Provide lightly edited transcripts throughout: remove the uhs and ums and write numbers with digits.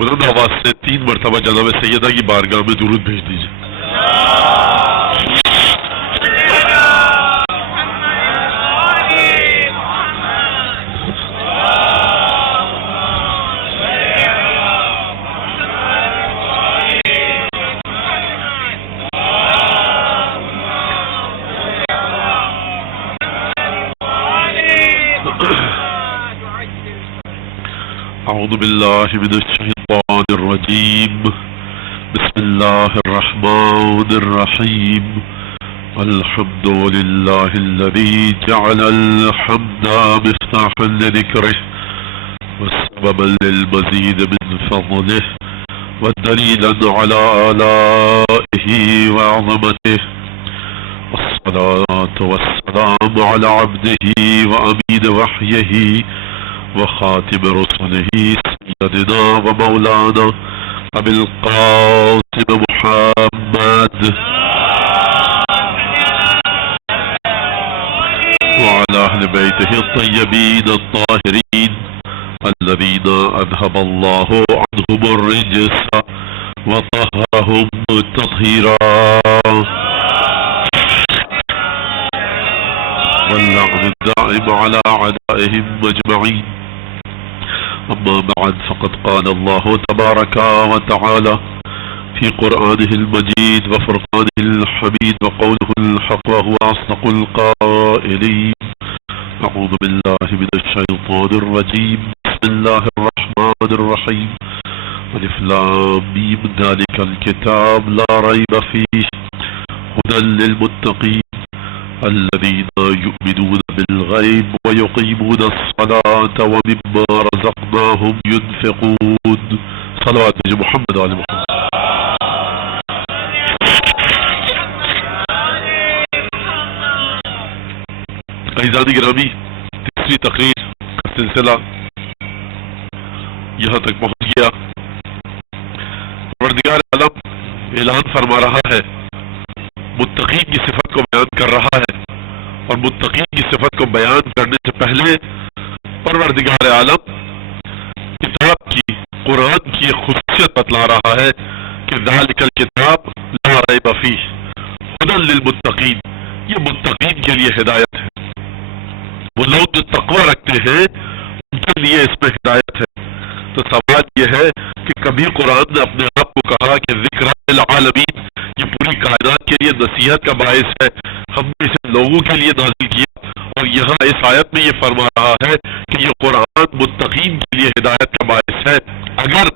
بلند آواز سے 3 مرتبہ جناب سیدہ کی بارگاہ میں درود بھیج دیجیے. اعوذ باللہ من الشیطان الرجیم. بسم اللہ الرحمن الرحیم. الحمد للہ الذی جعل الحمد مفتاحا لذکرہ وسببا للمزید من فضلہ ودلیلا علی آلائہ وعظمتہ. الصلاة والسلام علی عبدہ وامین وحیہ وخاتم رسله سيدنا ومولانا أبي القاسم محمد وعلى أهل بيته الطيبين الطاهرين الذين أذهب الله عنهم الرجس وطهرهم تطهيرا. واللعن الدائم على أعدائهم أجمعين. أما بعد فقد قال الله تبارك وتعالى في قرآنه المجيد وفرقانه الحميد وقوله الحق وهو أصدق القائلين. أعوذ بالله من الشيطان الرجيم. بسم الله الرحمن الرحيم. ألف لام ميم ذلك الكتاب لا ريب فيه هدى للمتقين الذين يؤمنون بالغيب ويقيمون الصلاة ومما رزقناهم ينفقون. صلوات محمد وعلى محمد. عزیزان گرامی، تیسری تقریر کا سلسلہ یہاں تک پہنچ گیا. پروردگار عالم اعلان فرما رہا ہے، متقین کی صفت کو بیان کر رہا ہے، اور متقین کی صفت کو بیان کرنے سے پہلے پروردگار عالم کتاب کی، قرآن کی خصوصیت بتلا رہا ہے کہ ذالک الکتاب لا ریب فیہ ھدی للمتقین. یہ متقین کے لیے ہدایت ہے. وہ لوگ جو تقوی رکھتے ہیں ان کے لیے اس میں ہدایت ہے. تو سوال یہ ہے کہ کبھی قرآن نے اپنے آپ کو کہا کہ ذکر للعالمین، یہ پوری کائنات کے لیے نصیحت کا باعث ہے، ہم نے اسے لوگوں کے لیے نازل کیا. اور یہاں اس آیت میں یہ فرما رہا ہے کہ یہ قرآن متقین کے لیے ہدایت کا باعث ہے. اگر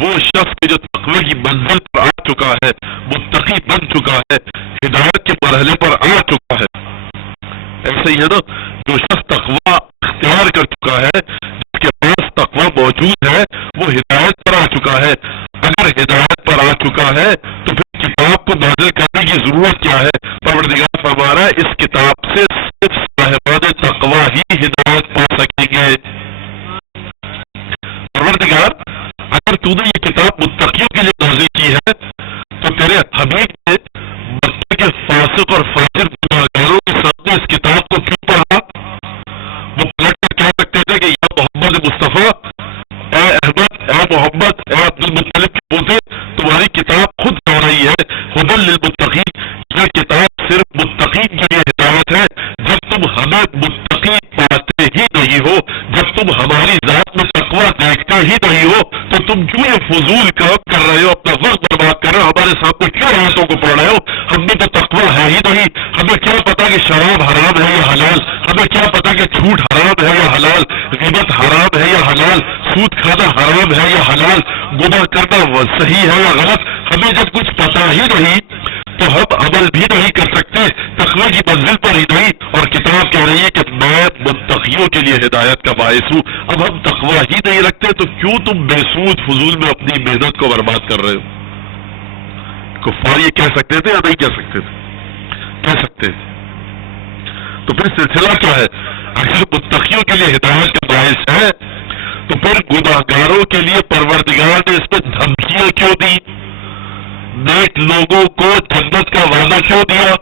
وہ شخص کے جو تقوی کی منزل پر آ چکا ہے، متقی بن چکا ہے، ہدایت کے مرحلے پر آ چکا ہے، ایسے ہی ہے نا، جو شخص تقوی اختیار کر چکا ہے، جس کے پاس تقوی موجود ہے، وہ ہدایت پر آ چکا ہے. اگر ہدایت پر آ چکا ہے تو پھر کتاب کو نازل کرنے کی ضرورت کیا ہے؟ پروردگار فرما رہا ہے اس کتاب سے صرف صاحبان تقوی ہی ہدایت پا سکیں گے. پروردگار، اگر تو نے یہ کتاب متقیوں کے لیے نازل کی ہے تو تیرے حبیب نے مکہ کے فاسق اور فاجر گناہگاروں کے سامنے اس کتاب کو کیوں پڑھا؟ وہ پلٹ کر کہہ سکتے تھے کہ یا محمد مصطفیٰ، اے احمد، اے محمد، اے عبد المطلب کے پوتے، تمہاری کتاب خود کہہ رہی ہے ھدی للمتقین، یہ کتاب صرف متقین کے لیے ہدایت ہے. جب تم ہمیں متقی پاتے ہی نہیں ہو، جب تم ہماری ذات میں تقوی دیکھتے ہی نہیں ہو، تو تم کیوں یہ فضول کام کر رہے ہو، اپنا وقت برباد کر رہے ہو، ہمارے سامنے کیوں آیتوں کو پڑھ رہے ہو؟ ہم میں تو تقوی ہے ہی نہیں. ہمیں کیا پتا کہ شراب حرام ہے یا حلال؟ ہمیں کیا پتا کہ جھوٹ حرام ہے یا حلال؟ غیبت حرام ہے یا حلال؟ سود کھانا حرام ہے یا حلال؟ گناہ کرنا صحیح ہے یا غلط؟ ہمیں جب کچھ پتا ہی نہیں تو ہم عمل بھی نہیں کر سکتے، تقوی کی منزل پر ہی نہیں. اور کتاب کہہ رہی ہے کہ میں متقیوں کے لیے ہدایت کا باعث ہوں. اب ہم تقوی ہی نہیں رکھتے تو کیوں تم بے سود فضول میں اپنی محنت کو برباد کر رہے ہو؟ کفار یہ کہہ سکتے تھے یا نہیں کہہ سکتے تھے؟ کہہ سکتے تھے. تو پھر سلسلہ کیا ہے؟ اگر متقیوں کے لیے ہدایت کا باعث ہے تو پھر گناہگاروں کے لیے پروردگار نے اس میں دھمکیاں کیوں دی؟ نیک لوگوں کو جنت کا وعدہ کیوں دیا؟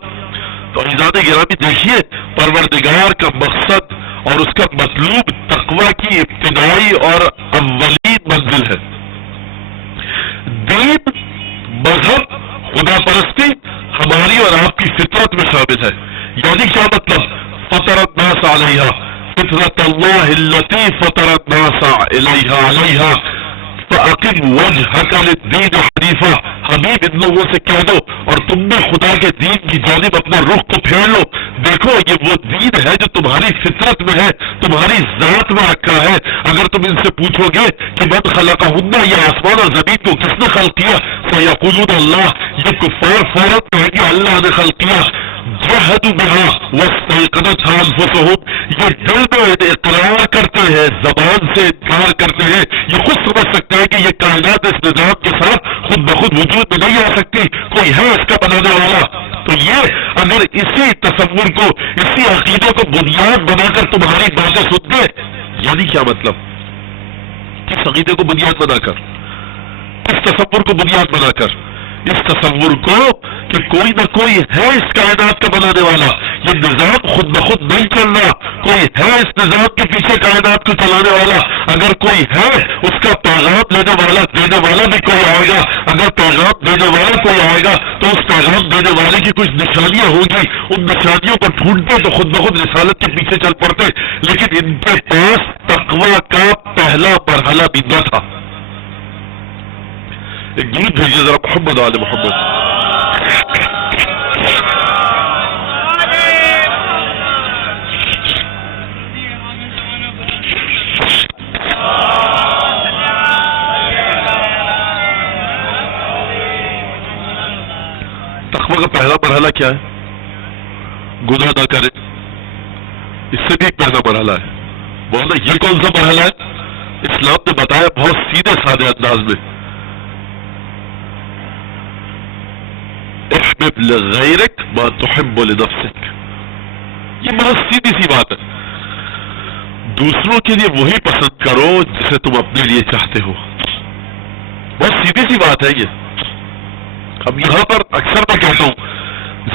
تو عزیزان گرامی دیکھیے، پروردگار کا مقصد اور اس کا مطلوب تقوی کی ابتدائی اور اولین منزل ہے. دین مذہب خدا پرستی ہماری اور آپ کی فطرت میں ثابت ہے. یعنی کیا مطلب؟ فطر الناس علیہا فطرت اللہ التی فطر الناس علیہا فاقم وجہک للدین حنیفا. حبیب ان لوگوں سے کہہ دو اور تم نے خدا کے دین کی جانب اپنا رخ کو پھیر لو. دیکھو یہ وہ دین ہے جو تمہاری فطرت میں ہے, تمہاری ذات میں رکھا ہے. اگر تم ان سے پوچھو گے کہ من خلقہن, یہ آسمان اور زمین کو کس نے خلق کیا, سیقولون اللہ, یہ کفار فوراً کہیں گے اللہ نے خلق کیا. جہدوا بہا واستیقنتھا انفسہم, یہ دل میں اقرار کرتے ہیں, زبان سے انکار کرتے ہیں. یہ خود سمجھ سکتے ہیں کہ یہ کائنات اس نظام کے ساتھ خود بخود وجود میں نہیں آ سکتی, کوئی ہے اس کا بنانے والا. تو یہ اگر اسی تصور کو, اسی عقیدے کو بنیاد بنا کر تمہاری باتیں سنتے, یعنی کیا مطلب؟ کس عقیدے کو بنیاد بنا کر, کس تصور کو بنیاد بنا کر؟ اس تصور کو کہ کوئی نہ کوئی ہے اس کائنات کا بنانے والا, یہ نظام خود بخود نہیں چل رہا, کوئی ہے اس نظام کے پیچھے کائنات کو چلانے والا. اگر کوئی ہے اس کا پیغام دینے والا بھی کوئی آئے گا. اگر پیغام دینے والا کوئی آئے گا تو اس پیغام دینے والے کی کچھ نشانیاں ہوں گی, ان نشانیوں کو ڈھونڈتے تو خود بخود رسالت کے پیچھے چل پڑتے. لیکن ان کے پاس تقوی کا پہلا مرحلہ بھی نہ تھا. ایک گیت بھیجیے ذرا محمد آل محمد. تقوی کا پہلا مرحلہ کیا ہے؟ گناہ نہ کرے. اس سے بھی ایک پہلا مرحلہ ہے. بولنا یہ کون سا مرحلہ ہے؟ اسلام نے بتایا بہت سیدھے سادے انداز میں, احبب لغیرک ما تحب لنفسک. یہ بہت سیدھی سی بات ہے. دوسروں کے لیے وہی پسند کرو جسے تم اپنے لیے چاہتے ہو. بہت سیدھی سی بات ہے یہ. اب یہاں پر اکثر میں کہتا ہوں,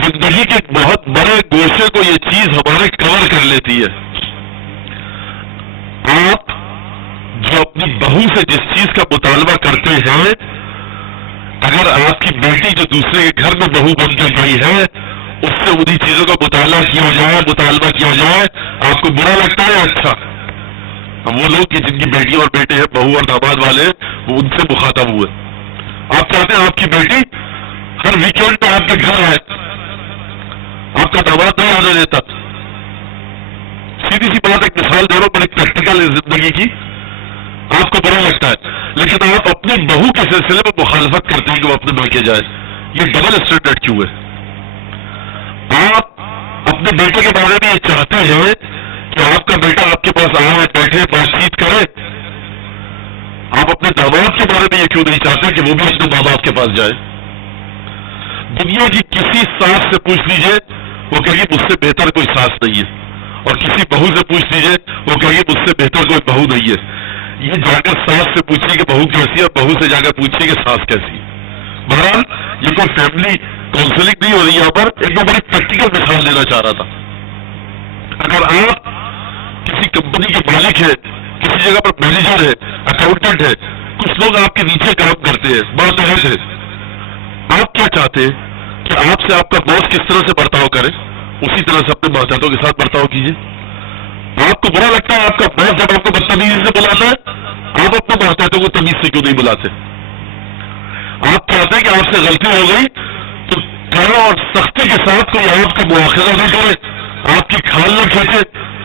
زندگی کے بہت بڑے گوشے کو یہ چیز ہمارے کور کر لیتی ہے. آپ جو اپنی بہو سے جس چیز کا مطالبہ کرتے ہیں, اگر آپ کی بیٹی جو دوسرے کے گھر میں بہو بن کے گئی ہے اس سے انہی چیزوں کا مطالبہ کیا جائے, آپ کو برا لگتا ہے؟ اچھا, وہ لوگ جن کی بیٹی اور بیٹے ہیں, بہو اور داماد والے, وہ ان سے مخاطب ہوئے. آپ چاہتے ہیں آپ کی بیٹی ہر ویکینڈ پہ آپ کے گھر آئے, آپ کا داماد نہیں آنے دیتا. سیدھی سی بات, ایک مثال دے رہا ہوں, بڑی پریکٹیکل زندگی کی. آپ کو برا لگتا ہے لیکن آپ اپنی بہو کے سلسلے میں مخالفت کرتے ہیں کہ وہ اپنے مائکے جائے. یہ ڈبل اسٹینڈرڈ کیوں ہے؟ آپ اپنے بیٹے کے بارے میں یہ چاہتے ہیں کہ آپ کا بیٹا آپ کے پاس آئے, بیٹھے, بات چیت کرے. آپ اپنے داماد کے بارے میں یہ کیوں نہیں چاہتے کہ وہ بھی اپنے ماں باپ کے پاس جائے؟ دنیا کی کسی ساس سے پوچھ لیجئے, وہ کہے گی مجھ سے بہتر کوئی ساس نہیں ہے. اور کسی بہو سے پوچھ لیجئے, وہ کہے گی مجھ سے بہتر کوئی بہو نہیں ہے. یہ جا کر ساس سے پوچھیے کہ بہو کیسی ہے, اور بہو سے جا کر پوچھیے کہ ساس کیسی ہے. بہرحال یہ کوئی فیملی کاؤنسلنگ نہیں ہو رہی یہاں پر, ایک بڑی پریکٹیکل مثال دینا چاہ رہا تھا. اگر آپ کسی کمپنی کے مالک ہیں, کسی جگہ پر مینیجر ہے, اکاؤنٹنٹ ہے, کچھ لوگ آپ کے نیچے کام کرتے ہیں, ماتحت ہے, آپ کیا چاہتے ہیں کہ آپ سے آپ کا باس کس طرح سے برتاؤ کرے, اسی طرح سے اپنے ماتحتوں کے ساتھ برتاؤ کیجیے. آپ کو برا لگتا ہے آپ کا باس جب آپ کو بدتمیزی سے بلاتا ہے, آپ اپنے ماتحتوں کو تمیز سے کیوں نہیں بلاتے؟ آپ چاہتے ہیں کہ آپ سے غلطی ہو گئی تو کڑا اور سختی کے ساتھ کوئی آپ کا مواخذہ نہ کرے, آپ کی کھال نہ کھینچے.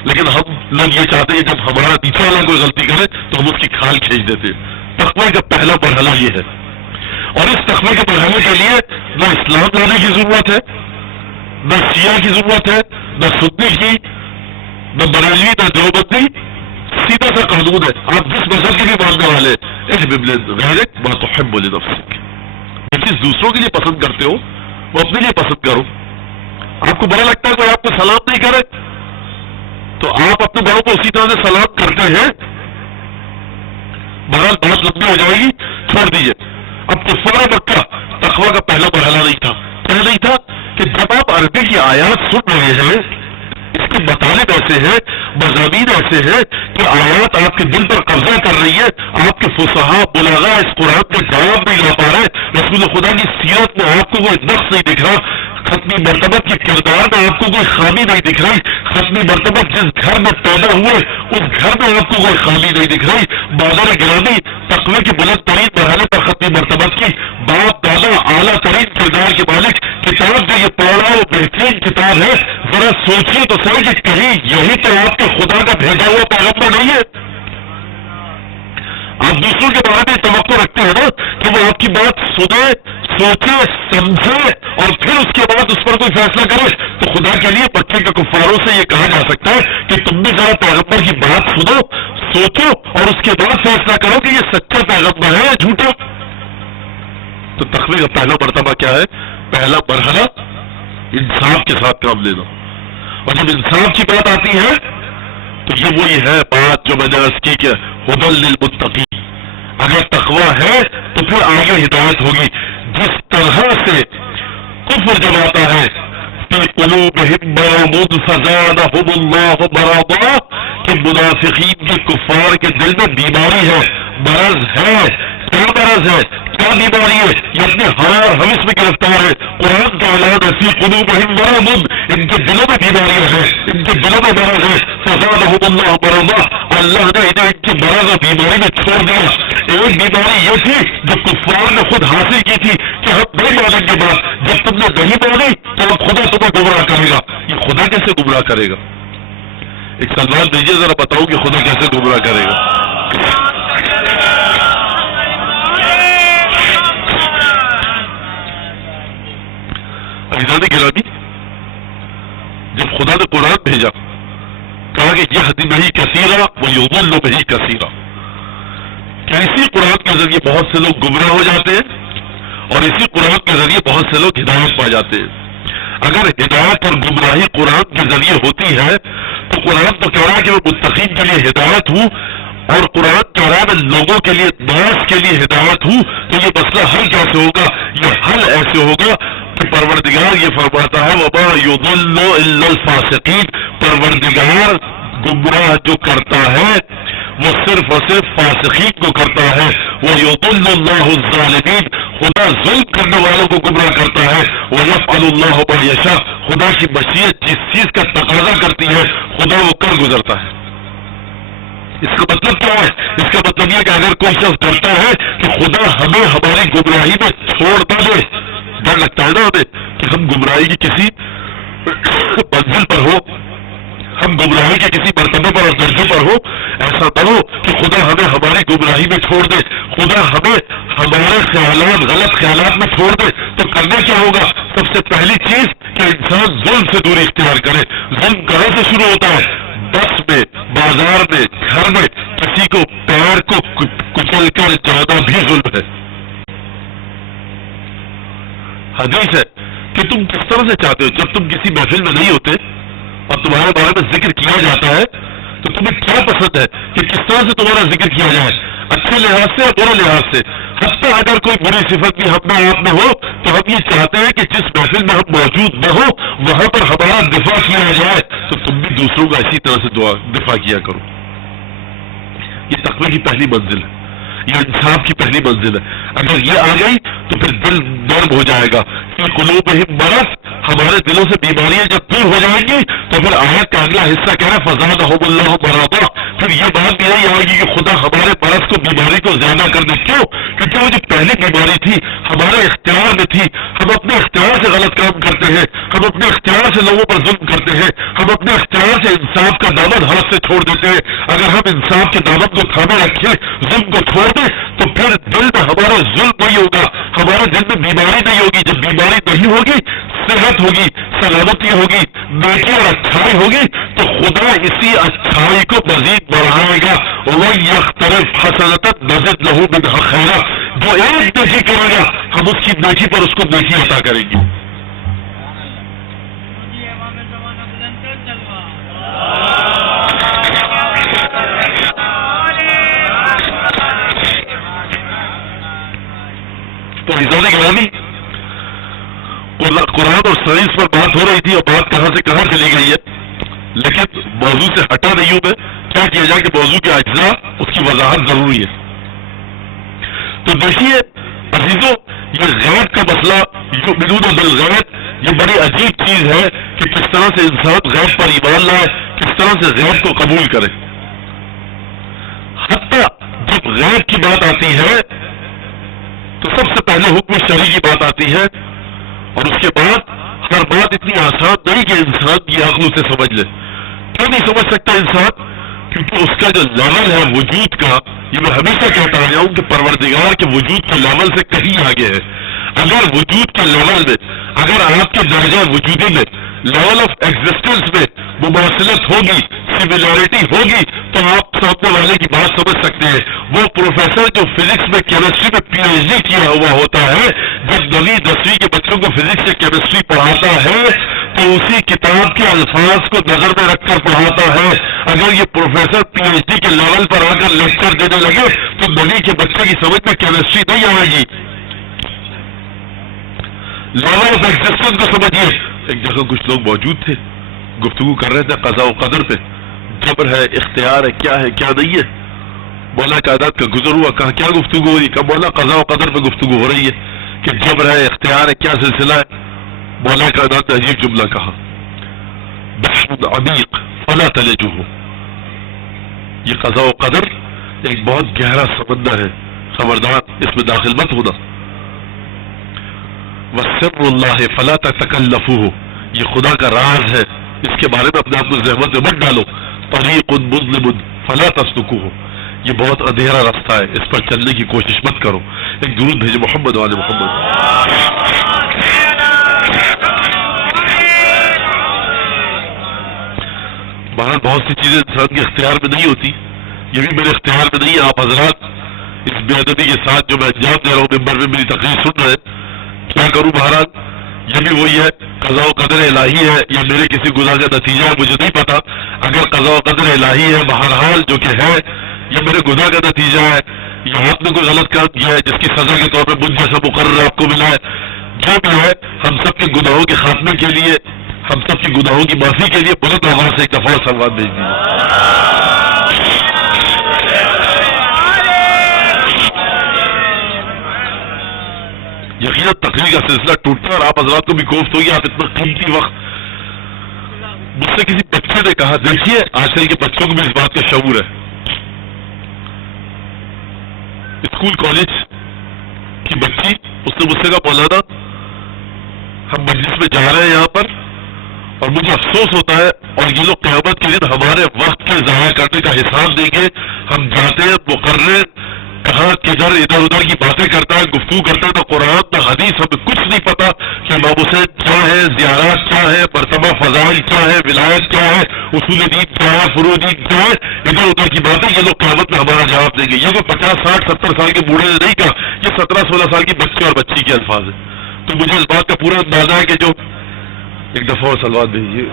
لیکن ہم لوگ یہ چاہتے ہیں جب ہمارا پیچھے والا کوئی غلطی کرے تو ہم اس کی کھال کھینچ دیتے. تقوی کا پہلا مرحلہ یہ ہے, اور اس تقوی کے مرحلے کے لیے نہ اسلام لانے کی ضرورت ہے, نہ شیعہ کی ضرورت ہے, نہ سنی کی, نہ بریلوی, نہ دیوبندی. سیدھا سا قانون ہے, آپ جس مذہب کے بھی ماننے والے, احبب لغیرک ما تحب لنفسک. جو چیز دوسروں کے لیے پسند کرتے ہو وہ اپنے لیے پسند کرو. آپ کو برا لگتا ہے کوئی آپ کو سلام نہیں کرے تو آپ اپنے بڑوں کو اسی طرح سے سلام کرتے ہیں. بہرحال بہت لمبی ہو جائے گی, چھوڑ دیجیے. اب کفار مکہ تقوی کا پہلا مرحلہ نہیں تھا. کیا نہیں تھا کہ جب آپ عربی کی آیات سن رہے ہیں, اس کے مطالب ایسے ہیں، مضامین ایسے ہیں کہ آیات آپ کے دل پر قبضہ کر رہی ہے، آپ کے فصحاء بلغاء اس قرآن کا جواب نہیں لا پا رہے، رسول خدا کی سیرت میں آپ کو کوئی نقص نہیں دکھ رہا، ختمی مرتبہ کے کردار میں آپ کو کوئی خامی نہیں دکھ رہی، ختمی مرتبہ جس گھر میں پیدا ہوئے اس گھر میں آپ کو کوئی خامی نہیں دکھ رہی، بادر گرامی تقوی کے بلند ترین مرحلے پر ختمی مرتبہ کی باپ دادا اعلیٰ ترین کردار کے مالک کتاب جو یہ پڑھ رہا ہے وہ بہترین کتاب ہے، ذرا سوچیے تو صحیح کہ کہیں یہی تو آپ کے خدا کا بھیجا ہوا پیغمبر نہیں ہے؟ آپ دوسروں کے بارے میں توقع رکھتے ہیں نا کہ وہ آپ کی بات سنے، سوچے، سمجھے اور پھر اس کے بعد اس پر کوئی فیصلہ کرے، تو خدا کے لیے مکے کے کفاروں سے یہ کہا جا سکتا ہے کہ تم بھی ذرا پیغمبر کی بات سنو، سوچو اور اس کے بعد فیصلہ کرو کہ یہ سچا پیغمبر ہے یا جھوٹا۔ تو تقوی کا پہلا مرتبہ کیا ہے؟ پہلا مرحلہ انصاف کے ساتھ کام لینا، اور جب انصاف کی بات آتی ہے تو یہ وہی ہے بات جو میں نے عرض کی کہ ہدی للمتقین، اگر تقوی ہے تو پھر آگے ہدایت ہوگی۔ جس طرح سے کفر جب آتا ہے فی قلوبہم مرض فزادہم اللہ مرضا، کہ منافقین کے کفار کے دل میں بیماری ہے، مرض ہے، کیا مرض ہے، کیا بیماری ہے؟ یہ اپنے ہوا اور حوث میں گرفتار ہے۔ قرآن کا اعلان ہے فی قلوبہم مرض، ان کے دلوں میں بیماریاں ہیں، ان کے دلوں میں مرض ہے، فزادہم اللہ مرضا، اللہ نے انہیں ان کی مرض اور بیماری میں چھوڑ دیا۔ ایک بیماری یہ تھی جو کفار نے خود حاصل کی تھی کہ ہم نہیں مانیں گے بات، جب تم نے نہیں مانی تو اب خدا تمہیں گمراہ کرے گا۔ یہ خدا کیسے گمراہ کرے گا؟ ایک سلمان دیجیے ذرا بتاؤ کہ خدا کیسے گمراہ کرے گا؟ عزیزان گرامی، جب خدا نے قرآن بھیجا کہا کہ یہدی بہ کثیرا ویضل بہ کثیرا، کہ اسی قرآن کے ذریعے بہت سے لوگ گمراہ ہو جاتے ہیں اور اسی قرآن کے ذریعے بہت سے لوگ ہدایت پا جاتے ہیں۔ اگر ہدایت اور گمراہی قرآن کے ذریعے ہوتی ہے تو قرآن تو کہہ رہا ہے کہ وہ متقین کے لیے ہدایت ہوں، اور قرآن کہہ رہا ہے میں لوگوں کے لیے، ناس کے لیے ہدایت ہوں، تو یہ مسئلہ حل کیسے ہوگا؟ یہ حل ایسے ہوگا کہ پروردگار یہ فرماتا ہے وَمَا يُضِلُّ إِلَّا الْفَاسِقِينَ، پروردگار گمراہ جو کرتا ہے وہ صرف اور صرف فاسقین کو کرتا ہے۔ وَيُضِلُّ اللَّهُ الظَّالِمِينَ، خدا ظلم کرنے والوں کو گمراہ کرتا ہے۔ وَيَفْعَلُ اللَّهُ مَا يَشَاءُ، خدا کی مشیت جس چیز کا تقاضا کرتی ہے خدا وہ کر گزرتا ہے۔ اس کا مطلب کیا ہے؟ اس کا مطلب یہ کہ اگر کوئی شخص ڈرتا ہے کہ خدا ہمیں ہماری گمراہی میں چھوڑ نہ دے، ڈر لگتا ہے نا ہمیں کہ ہم گمراہی کی کسی منزل پر ہو، ہم گمراہی کے کسی مرتبے پر اور درجے پر ہو، ایسا نہ ہو کہ خدا ہمیں ہماری گمراہی میں چھوڑ دے، خدا ہمیں ہمارے خیالات، غلط خیالات میں چھوڑ دے، تو کرنا کیا ہوگا؟ سب سے پہلی چیز کہ انسان ظلم سے دوری اختیار کرے۔ ظلم کہاں سے شروع ہوتا ہے؟ بس میں، بازار میں، گھر میں کسی کو پیر کو کچل کر جانا بھی ظلم ہے۔ حدیث ہے کہ تم کس طرح سے چاہتے ہو جب تم کسی محفل میں نہیں ہوتے اور تمہارے بارے میں ذکر کیا جاتا ہے تو تمہیں کیا پسند ہے کہ کس طرح سے تمہارا ذکر کیا جائے، اچھے لحاظ سے یا برے لحاظ سے؟ حتیٰ اگر کوئی بری صفت بھی ہم میں آپ میں ہو تو ہم یہ چاہتے ہیں کہ جس محفل میں ہم موجود نہ ہو وہاں پر ہمارا دفاع کیا جائے، تو تم بھی دوسروں کا اسی طرح سے دفاع کیا کرو۔ یہ تقوی کی پہلی منزل ہے، یہ انصاف کی پہلی منزل ہے۔ اگر یہ آ گئی تو پھر دل نرم ہو جائے گا۔ فی قلوبہم مرض، ہمارے دلوں سے بیماریاں جب دور ہو جائیں گی تو پھر آیت کا اگلا حصہ کہہ رہا ہے فزادہم اللہ مرضا، پھر یہ بات بھی نہیں آئے گی کہ خدا ہمارے مرض کو، بیماری کو زیادہ کر دے۔ کیوں؟ کیونکہ وہ جو پہلی بیماری تھی ہمارے اختیار میں تھی، ہم اپنے اختیار سے غلط کام کرتے ہیں، ہم اپنے اختیار سے لوگوں پر ظلم کرتے ہیں، ہم اپنے اختیار سے انصاف کا دامن ہاتھ سے چھوڑ دیتے ہیں۔ اگر ہم انصاف کے دامن کو تھامے رکھیں، ظلم کو چھوڑ دیں، تو پھر دل میں ہمارا ظلم نہیں ہوگا، ہمارے دل میں بیماری نہیں ہوگی۔ جب بیماری نہیں ہوگی، صحت ہوگی، سلامتی ہوگی، نیکی اور اچھائی ہوگی، تو خدا اسی اچھائی کو مزید بڑھائے گا۔ وَيَخْتَرِفْ حَسَنَةً نَزِدْ لَهُ مِنْهَا خَيْرًا، جو ایک نیکی کرے گا ہم اس کی نیکی پر اس کو نیکی عطا کریں گے۔ تو عزیزان گرامی، قرآن اور سائنس پر بات ہو رہی تھی اور بات کہاں سے کہاں چلی گئی ہے؟ لیکن موضوع سے ہٹا نہیں ہوں میں. کیا کیا جائے کہ موضوع کے اجزاء اس کی وضاحت ضروری ہے. تو دیکھیے عزیزوں، یہ غیب کا مسئلہ، یؤمنون بالغیب، یہ بڑی عجیب چیز ہے کہ کس طرح سے انسان غیب پر ایمان لائے، کس طرح سے غیب کو قبول کرے. حتیٰ جب غیب کی بات آتی ہے تو سب سے پہلے حکم شرعی کی بات آتی ہے، اور اس کے بعد ہر بات اتنی آسان نہیں کہ انسان کی عقل سے سمجھ لے. کیوں نہیں سمجھ سکتا انسان؟ کیونکہ اس کا جو لیول ہے وجود کا، یہ میں ہمیشہ کہتا رہا ہوں کہ پروردگار کے وجود کے لیول سے کہیں آگے ہے. اگر وجود کے لیول میں، اگر آپ کے درجہ وجودی میں، لیول آف ایگزسٹنس میں مماثلت ہوگی، سملیرٹی ہوگی، تو آپ سامنے والے کی بات سمجھ سکتے ہیں. وہ پروفیسر جو فزکس میں کیمسٹری میں پی ایچ ڈی کیا ہوا ہوتا ہے، جب 9ویں 10ویں کے بچوں کو فزکس سے کیمسٹری پڑھاتا ہے تو اسی کتاب کے الفاظ کو نظر میں رکھ کر پڑھاتا ہے. اگر یہ پروفیسر پی ایچ ڈی کے لیول پر آ کر لیکچر دینے لگے تو 9ویں کے بچے کی سمجھ میں کیمسٹری نہیں آئے گی. لیول آف ایگزسٹنس کو سمجھیے. ایک جگہ کچھ لوگ موجود تھے، گفتگو کر رہے تھے قضاء و قدر پہ. جبر ہے، اختیار ہے، کیا ہے کیا نہیں ہے. مولا کائنات کا گزر ہوا، کہا کیا گفتگو ہو رہی؟ کہا مولا قضاء و قدر پہ گفتگو ہو رہی ہے کہ جبر ہے، اختیار ہے، کیا سلسلہ ہے. مولا کائنات نے عجیب جملہ کہا، بحر عمیق فلا تلجہ. یہ قضاء و قدر ایک بہت گہرا سمندر ہے، خبردار اس میں داخل مت ہونا. وسر اللہ فلا تتکلفوہ، یہ خدا کا راز ہے، اس کے بارے میں اپنے آپ کو زحمت میں مت ڈالو. طریق مظلم فلا تسلکوہ، یہ بہت اندھیرا راستہ ہے، اس پر چلنے کی کوشش مت کرو. ایک درود بھیجے محمد والے محمد. بہرحال بہت سی چیزیں انسان کے اختیار میں نہیں ہوتی، یہ بھی میرے اختیار میں نہیں ہے. آپ حضرات اس بے ادبی کے ساتھ جو میں انجام دے رہا ہوں، ممبر میں میری تقریر سن رہے ہیں، کیا کروں. بہرحال یہ بھی وہی ہے، قضاء و قدر الہی ہے یا میرے کسی گناہ کا نتیجہ ہے مجھے نہیں پتا. اگر قضاء و قدر الہی ہے بہرحال جو کہ ہے، یا میرے گناہ کا نتیجہ ہے، یا آپ نے کوئی غلط کام کیا ہے جس کی سزا کے طور پہ مجھ جیسا مقرر آپ کو ملا ہے، جو بھی ہے ہم سب کے گناہوں کے خاتمے کے لیے، ہم سب کی گناہوں کی معافی کے لیے بلند آواز سے ایک دفعہ سلوات بھیج دیجیے. یقیناً تقریر کا سلسلہ ٹوٹتا اور آپ حضرات کو بھی کوفت ہوگی. آپ اتنا قیمتی وقت، مجھ سے کسی بچے نے کہا، دیکھیے آج کل کے بچوں کو بھی اس بات کا شعور ہے. اسکول کالج کی بچی، اس نے مجھ سے کہا مولانا ہم مجلس میں جا رہے ہیں یہاں پر، اور مجھے افسوس ہوتا ہے، اور یہ لوگ قیامت کے دن ہمارے وقت کے ضائع کرنے کا حساب دیں گے. ہم جاتے ہیں مقرر کہاں کدھر ادھر ادھر کی باتیں کرتا ہے، گفتگو کرتا ہے، نہ قرآن نہ حدیث، ہمیں کچھ نہیں پتا کہ امام حسین کیا ہے، زیارات کیا ہے، مرتبہ فضائل کیا ہے، ولایت کیا ہے، اصول دین کیا ہے، فروع دین کیا ہے. ادھر ادھر کی باتیں یہ لوگ قیامت میں ہمارا جواب دیں گے. یہ کوئی 50 60 70 سال کے بوڑھے نے نہیں کہا، یہ 17 16 سال کی بچے اور بچی کے الفاظ ہیں. تو مجھے اس بات کا پورا اندازہ ہے کہ جو ایک دفعہ اور سلوات دیجیے.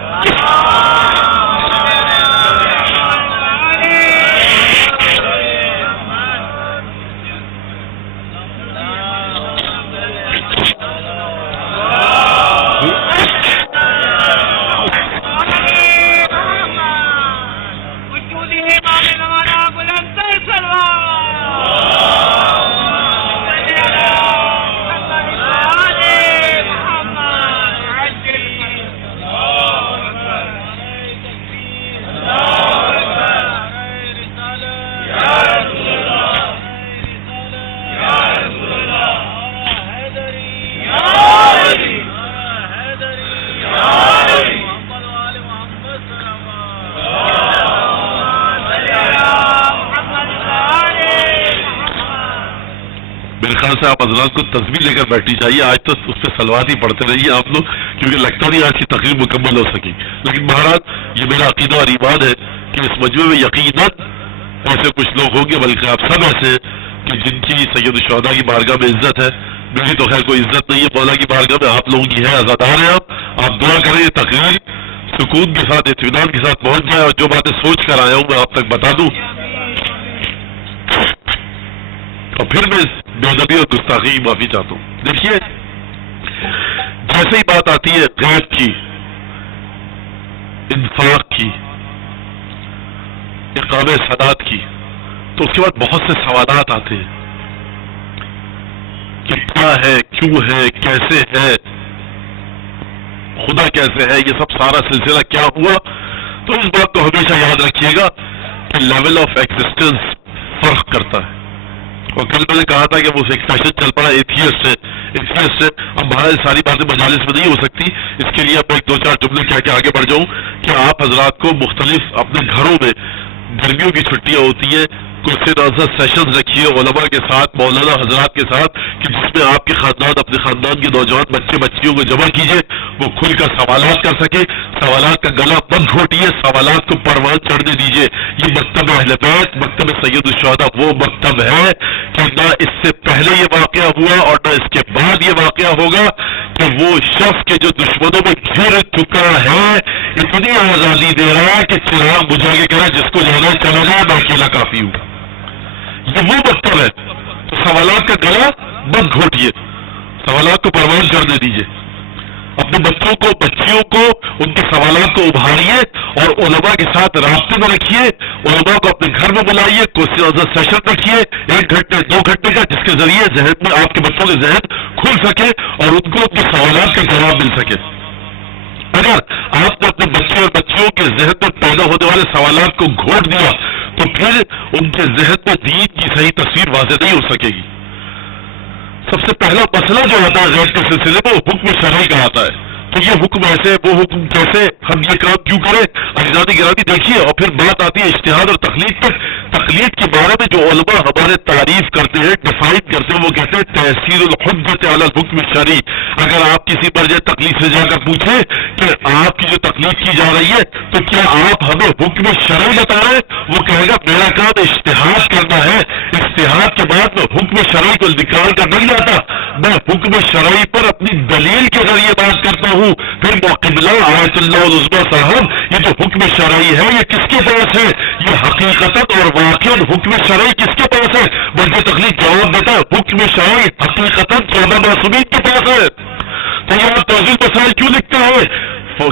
آپ حضرات کو تصویر لے کر بیٹھنی چاہیے. آج تو اس پہ سلوات ہی پڑھتے رہیے آپ لوگ، کیونکہ لگتا نہیں آج کی تقریر مکمل ہو سکی. لیکن مہاراج یہ میرا عقیدہ اور ایمان ہے کہ اس مجمع میں یقیناً ایسے کچھ لوگ ہوں گے، بلکہ آپ سب ایسے کہ جن کی سید الشہداء کی بارگاہ میں عزت ہے. میری تو خیر کوئی عزت نہیں ہے، مولا کی بارگاہ میں آپ لوگوں کی ہے، عزادار ہیں آپ دعا کریں یہ تقریر سکون کے ساتھ، اطمینان کے ساتھ پہنچ جائے، اور جو باتیں سوچ کر آیا ہوں میں آپ تک بتا دوں. اور پھر میں بے ادبی اور گستاخی کی معافی چاہتا ہوں. دیکھیے جیسے ہی بات آتی ہے غیب کی، انفاق کی، اقام صلات کی، تو اس کے بعد بہت سے سوالات آتے ہیں کہ کیا ہے، کیوں ہے، کیسے ہے، خدا کیسے ہے، یہ سب سارا سلسلہ کیا ہوا. تو اس بات کو ہمیشہ یاد رکھیے گا کہ لیول آف ایگزسٹنس فرق کرتا ہے. اور کل میں نے کہا تھا کہ وہ ایک سیشن چل پڑا ایتھیسٹ ہے. اب بہت ساری باتیں مجالس میں نہیں ہو سکتی، اس کے لیے اب ایک دو چار جملے کہہ کے آگے بڑھ جاؤں کہ آپ حضرات کو مختلف اپنے گھروں میں گرمیوں کی چھٹیاں ہوتی ہیں، کچھ نازہ سیشنز رکھیے علماء کے ساتھ، مولانا حضرات کے ساتھ، کہ جس میں آپ کے خاندان اپنے خاندان کے نوجوان بچے بچیوں کو جمع کیجیے، وہ کھل کر سوالات کر سکے. سوالات کا گلا بند گھوٹیے، سوالات کو پروان چڑھنے دیجیے. یہ مکتب اہل بیت، مکتب سید الشہداء وہ مکتب ہے کہ نہ اس سے پہلے یہ واقعہ ہوا اور نہ اس کے بعد یہ واقعہ ہوگا کہ وہ شخص کے جو دشمنوں میں گھر چکا ہے اتنی آزادی دے رہا ہے کہ چراغ بجھا کے کہہ رہا ہے جس کو جانا چلا جائے، میں اکیلا کافی ہوں. یہ وہ مکتب ہے. تو سوالات کا گلا بند گھوٹیے، سوالات کو پروان کرنے دیجیے. اپنے بچوں کو، بچیوں کو ان کے سوالات کو ابھاریے اور علماء کے ساتھ رابطے میں رکھیے. علماء کو اپنے گھر میں بلائیے، کوئی سیشن رکھیے 1 گھنٹے 2 گھنٹے کا، جس کے ذریعے ذہن میں آپ کے بچوں کے ذہن کھل سکے اور ان کو اپنے سوالات کا جواب مل سکے. اگر آپ نے اپنے بچے اور بچیوں کے ذہن میں پیدا ہونے والے سوالات کو گھوٹ دیا تو پھر ان کے ذہن میں دین کی صحیح تصویر واضح نہیں ہو سکے گی. سب سے پہلا مسئلہ جو آتا ہے غیب کے سلسلے میں وہ حکم شرعی کا آتا ہے. تو یہ حکم ایسے، وہ حکم کیسے، ہم یہ کام کیوں کریں. اجدادی گرامی دیکھیے. اور پھر بات آتی ہے اجتہاد اور تقلید تک. تقلید کے بارے میں جو علماء ہمارے تعریف کرتے ہیں، ڈیفائن کرتے ہیں، وہ کہتے ہیں تحصیل الحجت علی الحکم الشرعی. اگر آپ کسی مرجع تقلید سے جا کر پوچھیں کہ آپ کی جو تقلید کی جا رہی ہے تو کیا آپ ہمیں حکم شرعی بتا رہے ہیں، وہ کہے گا میرا کام اجتہاد کرنا ہے. اجتہاد کے بعد میں حکم شرعی کو نکال کر نہیں لاتا، میں حکم شرعی پر اپنی دلیل کے ذریعے بات کرتا ہوں. پھر قبلہ آیت اللہ العظمیٰ صاحب، یہ جو حکم شرعی ہے یہ کس کے پاس ہے؟ یہ حقیقتاً اور واقعاً حکم شرعی کس کے پاس ہے؟ بلکہ تقلید جواب دیتا ہے حکم شرعی حقیقتاً 14 معصومین کے پاس ہے. تو یہ آپ توضیح مسائل کیوں لکھتا ہے؟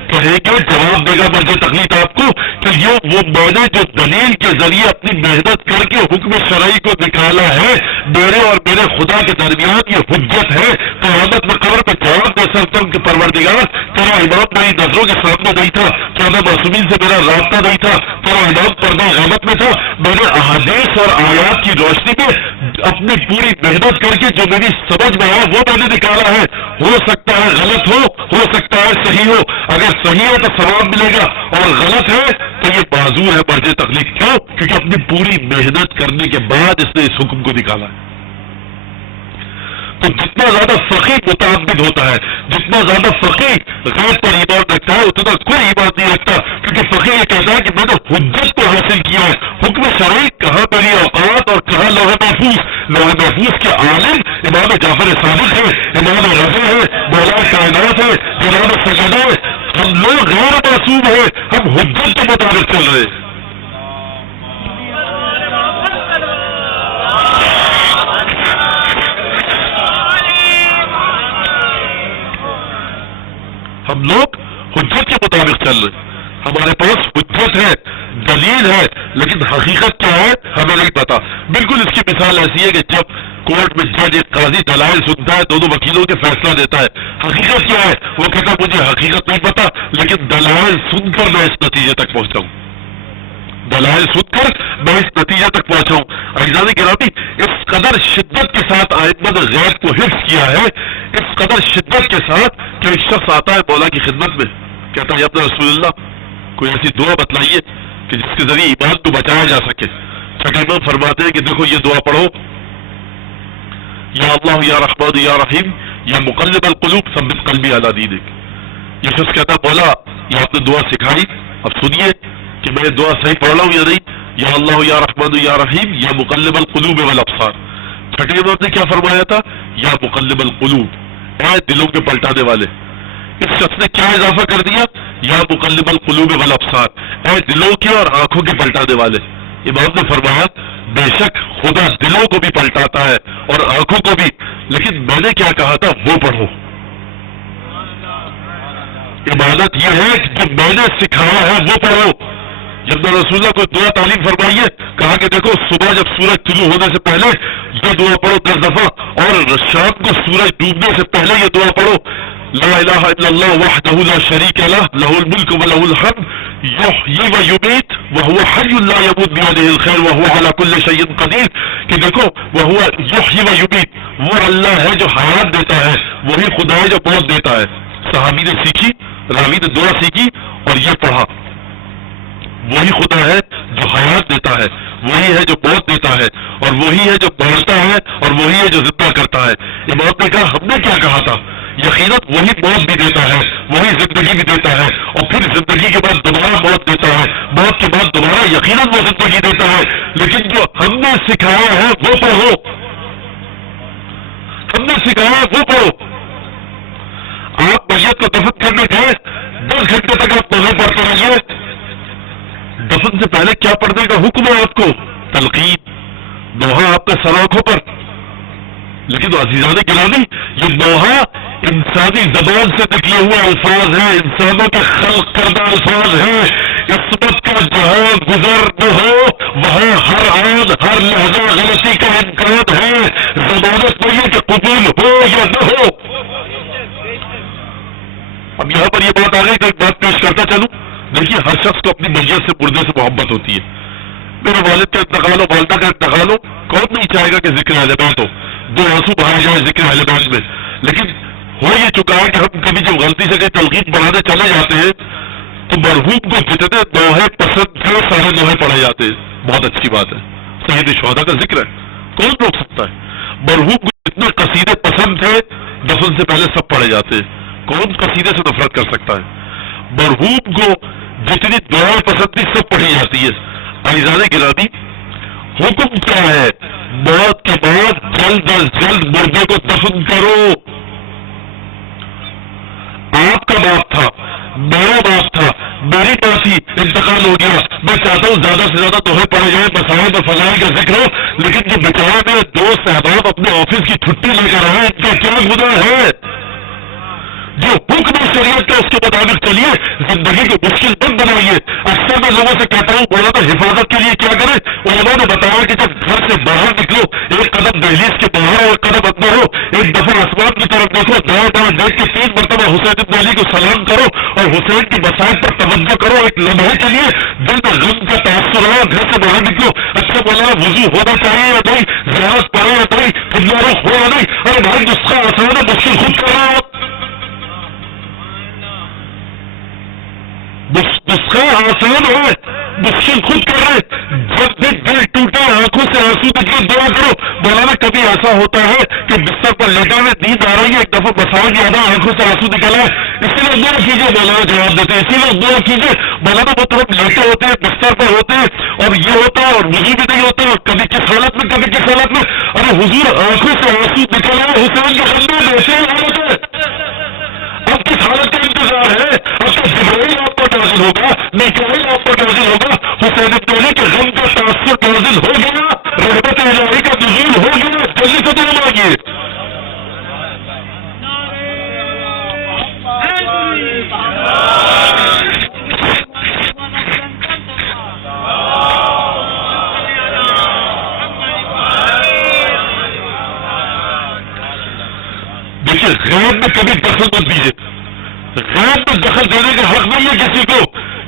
کہے گا، جواب دے گا مرجع تقلید آپ کو کہ یہ وہ میں نے جو دلیل کے ذریعے اپنی محنت کر کے حکم شرعی کو نکالا ہے، میرے اور میرے خدا کے درمیان یہ حجت ہے. قیامت میں قبر پہ جواب دے سکتا ہوں کہ پروردگار تیرا امام میری نظروں کے سامنے نہیں تھا، 14 معصومین سے میرا رابطہ نہیں تھا، تیرا امام پردہ غیبت میں تھا. میں نے احادیث اور آیات کی روشنی میں اپنی پوری محنت کر کے جو میری سمجھ میں آیا وہ میں نے نکالا ہے. ہو سکتا ہے غلط ہو سکتا ہے صحیح ہو. اگر صحیح ہے تو ثواب ملے گا، اور غلط ہے تو یہ معذور ہے مرجع تقلید. کیوں؟ کیونکہ اپنی پوری محنت کرنے کے بعد اس نے اس حکم کو نکالا ہے. تو جتنا زیادہ فقیہ متعدد ہوتا ہے، جتنا زیادہ فقیہ غیب پر ایمان رکھتا ہے، اتنا کوئی ایمان نہیں رکھتا. کیونکہ فقیہ یہ کہتا ہے کہ میں نے حجت کو حاصل کیا ہے. حکم شرعی کہاں میری اوقات اور کہاں لوح محفوظ. لوح محفوظ کے عالم امام جعفر صادق ہے، امام رضا ہے، مولا کائنات ہے، جناب سجدہ ہے. ہم لوگ غیر معصوم ہیں، ہم حجت کے مطابق چل رہے ہیں. ہم لوگ حجت کے مطابق چل رہے ہیں. ہمارے پاس حجت ہے، دلیل ہے، لیکن حقیقت کیا ہے ہمیں نہیں پتا. بالکل اس کی مثال ایسی ہے کہ جب کورٹ میں جج ایک قاضی دلائل سنتا ہے، دونوں وکیلوں کے فیصلہ دیتا ہے. حقیقت کیا ہے؟ وہ کہتا ہے مجھے حقیقت نہیں پتا، لیکن دلائل سن کر میں اس نتیجے تک پہنچا ہوں. دلائل سن کر میں اس نتیجے تک پہنچا ہوں. اعزازی گرامی، اس قدر شدت کے ساتھ ائمہ نے غیب کو حفظ کیا ہے، اس قدر شدت کے ساتھ کہ ایک شخص آتا ہے مولا کی خدمت میں، کہتا ہے یا اپنا رسول اللہ کوئی ایسی دعا بتلائیے کہ جس کے ذریعے ایمان کو بچایا جا سکے. امام فرماتے ہیں کہ دیکھو یہ دعا پڑھو، یا اللہ یا رحمان یا رحیم یا مقلب القلوب ثبت قلبی علی دینک. یہ شخص کہتا ہے مولا یہ آپ نے دعا سکھائی، اب سنیے کہ میں دعا صحیح پڑھ رہا ہوں یا نہیں. یا اللہ یا رحمان یا رحیم یا مقلب القلوب والابصار. چھٹے امام نے کیا فرمایا تھا؟ یا مقلب القلوب، اے دلوں کے پلٹانے والے. اس شخص نے کیا اضافہ کر دیا؟ یا مقلب القلوب والابصار، اے دلوں کے اور آنکھوں کے پلٹانے والے. امام نے فرمایا بے شک خدا دلوں کو بھی پلٹاتا ہے اور آنکھوں کو بھی، لیکن میں نے کیا کہا تھا وہ پڑھو. عبادت یہ ہے کہ جو میں نے سکھایا ہے وہ پڑھو. جب رسول اللہ کو دعا تعلیم فرمائیے, کہا کہ دیکھو صبح جب سورج طلوع ہونے سے پہلے یہ دعا پڑھو 10 دفعہ, اور شام کو سورج ڈوبنے سے پہلے یہ دعا پڑھو, لا الہ الا اللہ وحدہ لا شریک لہ لہ الملک ولہ الحمد یحیی و یمیت وہو حی لا یموت بیدہ الخیر وہو علی کل شیء قدیر. کہ دیکھو وہو یحیی و یمیت, وہ اللہ ہے جو حیات دیتا ہے, وہی خدا ہے جو موت دیتا ہے. صحابی نے سیکھی, راوی نے دعا سیکھی اور یہ پڑھا, وہی خدا ہے جو حیات دیتا ہے, وہی ہے جو موت دیتا ہے, اور وہی ہے جو مارتا ہے, اور وہی ہے جو زندہ کرتا ہے. امام نے کہا ہم نے کیا کہا تھا, یقیناً وہی موت بھی دیتا ہے, وہی زندگی بھی دیتا ہے, اور پھر زندگی کے بعد دوبارہ موت دیتا ہے, موت کے بعد دوبارہ یقیناً وہ زندگی دیتا ہے. لیکن جو ہم نے سکھایا ہے وہ پڑھو, ہم نے سکھایا ہے وہ پڑھو. آپ میت کو دفن کرنے گئے, 10 گھنٹے تک آپ نماز پڑھتے رہیے. دفن سے پہلے کیا پڑھنے کا حکم ہے آپ کو؟ تلقین, نوحہ آپ کے سر آنکھوں پر. لیکن عزیزان گرامی, یہ نوحہ انسانی زبان سے نکلے ہوئے الفاظ ہیں, انسانوں کے خلق کردہ الفاظ ہیں. عصمت کا جہاں گزر نہ ہو وہاں ہر آن ہر لحظہ غلطی کا امکان ہے. ضمانت نہیں ہے کہ قبول ہو یا نہ ہو. اب یہاں پر یہ بات آ گئی تو ایک بات پیش کرتا چلوں. دیکھیے, ہر شخص کو اپنی میت سے مردے سے محبت ہوتی ہے. میرے والد کا انتقال ہو, والدہ کا انتقال ہو, کون نہیں چاہے گا کہ ذکر اہل بیت ہو, 2 آنسو بہائے جائے ذکر اہل بیت میں. لیکن ہو یہ چکا ہے کہ ہم کبھی جب غلطی سے کہیں تلقین پڑھانے چلے جاتے ہیں تو مرحوم کو جتنے دوہے پسند تھے سارے دوہے پڑھے جاتے ہیں. بہت اچھی بات ہے, سید شہداء کا ذکر ہے, کون روک سکتا ہے. مرحوم کو جتنے قصیدے پسند تھے دفن سے پہلے سب پڑھے جاتے ہیں, کون قصیدے سے نفرت کر سکتا ہے. مرحوم کو جتنی دعائیں پسند تھی سب پڑھی جاتی ہے. عزیزان گرامی, حکم کیا ہے؟ موت کے بعد جلد از جلد مردے کو دفن کرو. آپ کا باپ تھا, میرا باپ تھا, میری ماں تھی, انتقال ہو گیا. میں چاہتا ہوں زیادہ سے زیادہ دوہے پڑے جائیں, مسائل میں فضائل کا ذکر ہو, لیکن یہ بیچارے میرے دوست احباب اپنے آفس کی چھٹی لے کر آئے, ان کا کیا گناہ ہے؟ جو حکم شریعت کا اس کے مطابق چلیے, زندگی کو مشکل مت بنائیے. اکثر میں لوگوں سے کہتا ہوں مولانا حفاظت کے لیے کیا کریں. علماء نے بتایا کہ جب گھر سے باہر نکلو, ایک قدم دہلیز کے باہر ہو, ایک قدم اندر ہو, ایک دفعہ آسمان کی طرف دیکھو, دائیں بائیں دیکھ کے 3 مرتبہ حسین بن علی کو سلام کرو اور حسین کی مسائل پر توجہ کرو. ایک لمحے کے لیے دل میں غم کا تاثر ہوا, گھر سے باہر نکلو. اچھا مولانا وضو ہونا چاہیے یا نہیں, زیارت پڑے یا نہیں, قبلہ رخ ہو یا نہیں. ارے بھائی نسخہ آسان ہے, مشکل خود کر رہا ہو. نسخہ آسان ہے, مشکل خود کر رہے. جب بھی دل ٹوٹے, آنکھوں سے آنسو نکلے, دعا کرو. مولانا کبھی ایسا ہوتا ہے کہ بستر پر لیٹا میں نیند آ رہی ہے, ایک دفعہ مسائل یاد آ, آنکھوں سے آنسو نکل آئے, اسی لیے دعا کیجیے. مولانا جواب دیتے ہیں, اسی لیے دعا کیجیے. مولانا وہ طرف لیٹے ہوتے ہیں, بستر پر ہوتے ہیں, اور یہ ہوتا ہے اور وضو بھی نہیں ہوتا, اور کبھی کس حالت میں کبھی کس حالت میں. ارے حضور آنکھوں سے آنسو نکل آئے, حسین کے خندے میں ایسے حالت ہے. اب کس حالت کا انتظار ہے؟ اب تو جبرائیل آپ پر نازل ہوگا, میکائیل آپ پر نازل ہوگا, حسین بن علی کے غم کا تاثر نازل ہو گیا, رحمت الہی کا نزول ہو گیا. جلدی سے دعا مانگیے. دیکھیے, غیب میں کبھی دخل مت دیجیے. غیب میں دخل دینے کا حق نہیں ہے کسی کو.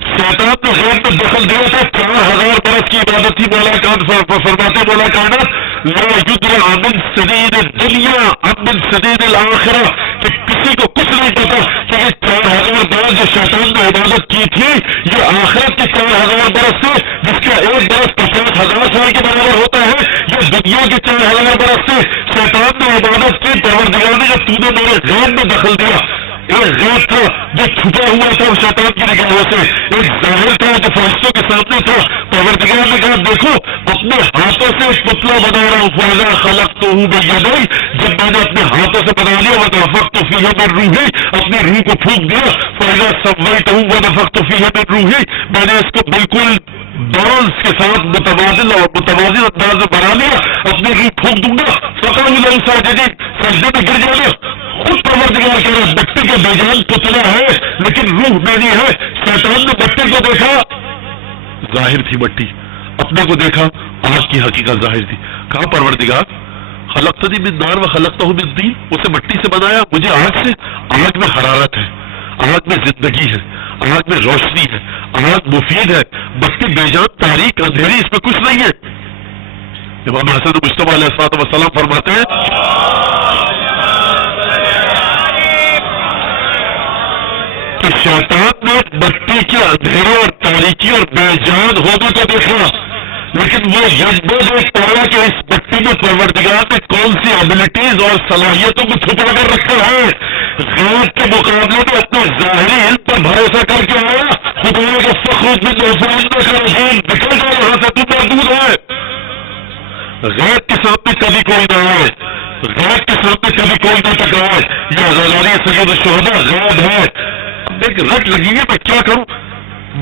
شیطان نے غیب میں دخل دیا تھا, 4000 برس کی عبادت تھی. مولا فرماتے مولا کائنات لا یدرى من سنین الدنیا من سنین الآخرہ, کہ کسی کو کچھ نہیں پتا کہ یہ 4000 برس جو شیطان نے عبادت کی تھی یہ آخرت کے 4000 برس سے, جس کا ایک برس 50,000 سال کے برابر ہوتا ہے, یہ دنیا کے 4000 برس سے شیطان نے عبادت کی. پروردگار نے جب تو نے میرے غیب میں دخل دیا, ایک غیب تھا جو چھپا ہوا تھا شیطان کی نگاہوں سے, ایک ظاہر تھا جو فرشتوں کے سامنے تھا. پروردگار نے کہا دیکھو اپنے ہاتھوں سے ایک پتلا بنا رہا ہوں. فَإِذَا خَلَقْتُهُ بِيَدَيَّ, جب میں نے اپنے ہاتھوں سے بنا لیا, وَنَفَخْتُ فِيهِ مِن رُوحِي, اپنی روح کو پھونک دیا. فَإِذَا سَوَّيْتُهُ وَنَفَخْتُ فِيهِ مِن رُوحِي, میں نے اس کو بالکل بالانس کے ساتھ متوازن اور متوازن انداز میں بنا لیا, اپنی روح پھونک دوں گا. فَقَعُوا لَهُ سَاجِدِينَ, سجدے میں گر جانا. خود پروردگار کہہ رہا بٹی کا بے جان پتلا ہے لیکن روح میری ہے. شیطان نے بٹی کو دیکھا ظاہر تھی بٹی, اپنے کو دیکھا آگ کی حقیقت ظاہر تھی. کہا پروردگار خلقتنی من نار و خلقتہ من طین, اسے مٹی سے بنایا مجھے آگ سے. آگ میں حرارت ہے, آگ میں زندگی ہے, آگ میں روشنی ہے, آگ مفید ہے. بٹی بے جان تاریک اندھیری اس میں کچھ نہیں ہے. امام حسن مجتبی علیہ الصلوۃ والسلام فرماتے ہیں کہ شیطان نے بٹی کے اندھیروں اور تاریکی اور بے جان ہونے کو دیکھا, لیکن وہ جذبہ دیکھ پایا کہ اس بٹی میں پروردگار نے کون سی ایبلٹیز اور صلاحیتوں کو چھپا کر رکھا ہے. غیب کے مقابلے میں اپنے ظاہری علم پر بھروسہ کر کے آیا. خدا کا فخر نکل جائے یہاں سے, تو محدود ہے. غیب کے سامنے کبھی کوئی نہ آئے, غیب کے سامنے کبھی کوئی نہ ٹکرائے. یہ آزاداری سید الشہداء غیب ہے. ایک رٹ لگی ہے میں کیا کروں,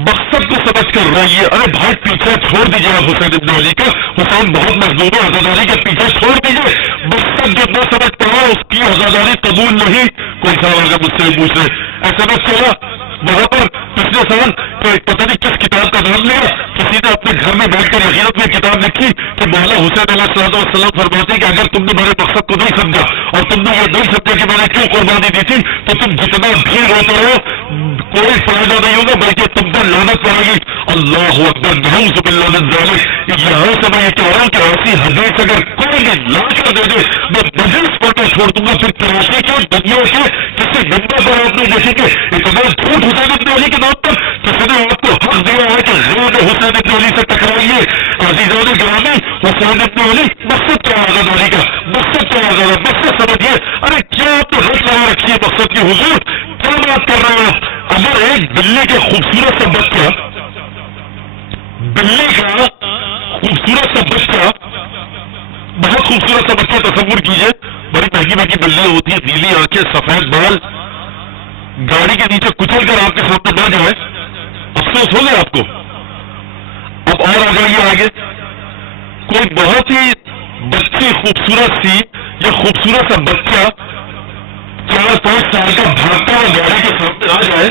مقصد کو سمجھ کر رہیے. ارے بھائی پیچھے چھوڑ دیجیے آپ حسین ابن علی کا, حسین بہت مظلوم ہے, آزاداری کا پیچھے چھوڑ دیجیے. مقصد جو نہ سمجھ پڑا اس کی آزاداری قبول نہیں. کوئی سوال اگر مجھ سے پوچھ رہے ایسا نہ چلا وہاں پر پچھلے سال پتہ نہیں کس کتاب کا نام لیا, کسی نے اپنے گھر میں بیٹھ کر یقیناً میں کتاب لکھی کہ مولا حسین علیہ الصلوۃ والسلام فرماتے ہیں کہ اگر تم نے میرے مقصد کو نہیں سمجھا اور تم نے یہ نہیں سمجھا کہ میں نے کیوں قربانی دی تھی تو تم جتنا بھی روتے رہو کوئی فائدہ نہیں ہوگا بلکہ تم پر لعنت پڑے گی. اللہ اکبر, نعوذ باللہ من ذالک. یہاں سے میں یہ کہہ رہا ہوں کہ ایسی حدیث اگر کوئی بھی لا کر دے دے میں مجلس پڑھنا چھوڑ دوں گا. پھر کراچی کے دنیا کے کسی نمبر پر آپ نے دیکھیں گے اتنا جھوٹ حسین ابن علی کے نام پر کسی نے آپ کو حق دیا ہے کہ غیر حسین ابن علی سے ٹکرائیے. عزیزان گرامی, حسین ابن علی مقصد کیا آزاداری کا, مقصد کیا آزادہ, مقصد سمجھیے. ارے کیا آپ نے رٹ لگا رکھی ہے مقصد کی. حضور کیا بات کر رہے ہیں آپ. اگر ایک بلی کے خوبصورت سا بچہ, بلی کا خوبصورت سا بچہ, بہت خوبصورت سا بچہ تصور کیجئے, بڑی مہنگی مہنگی بلیاں ہوتی ہیں, نیلی آنکھیں, سفید بال, گاڑی کے نیچے کچل کر آپ کے سامنے نہ جائے, افسوس ہوگا آپ کو. اب اور آ جائیے آگے, کوئی بہت ہی بچی خوبصورت سی یا خوبصورت سا بچہ 4-5 سال کا بھاگتا ہوا گاڑی کے سامنے آ جائے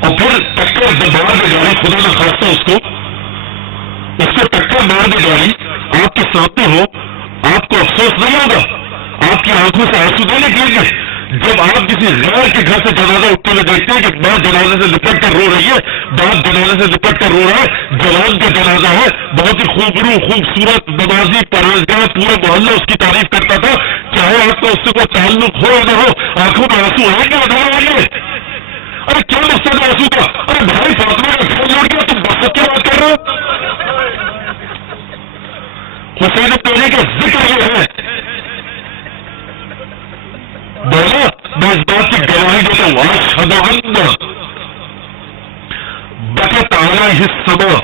اور پھر ٹکر دبا دے گاڑی, خدا نہ خواستہ اس کو ٹکر مار دے گاڑی آپ کے سامنے ہو, آپ کو افسوس نہیں ہوگا, آپ کی آنکھوں سے آنسو نہیں نکلیں گے. جب آپ کسی غیر کے گھر سے جنازہ اٹھتے ہوئے دیکھتے ہیں کہ ماں جنازے سے لپٹ کر رو رہی ہے, باپ جنازے سے لپٹ کر رو رہا ہے, جوان کا جنازہ ہے, بہت ہی خوبرو خوبصورت نمازی پرہیزگار, پورا محلہ اس کی تعریف کرتا تھا, چاہے آپ کا اس سے کوئی تعلق ہو یا نہ ہو, آنکھوں میں آنسو آئیں گے نہ آئیں گے. ارے کیا مقصد ہے آنسو کا. ارے بھائی فاطمہ کا گھر لوٹ گیا, تم مقصد کی بات کر رہے ہو. حسین ابن علی کا ذکر یہ ہے, بولا میں اس بات کی گواہی دیتا ہوں, اشہد ان بکت علیہ السماء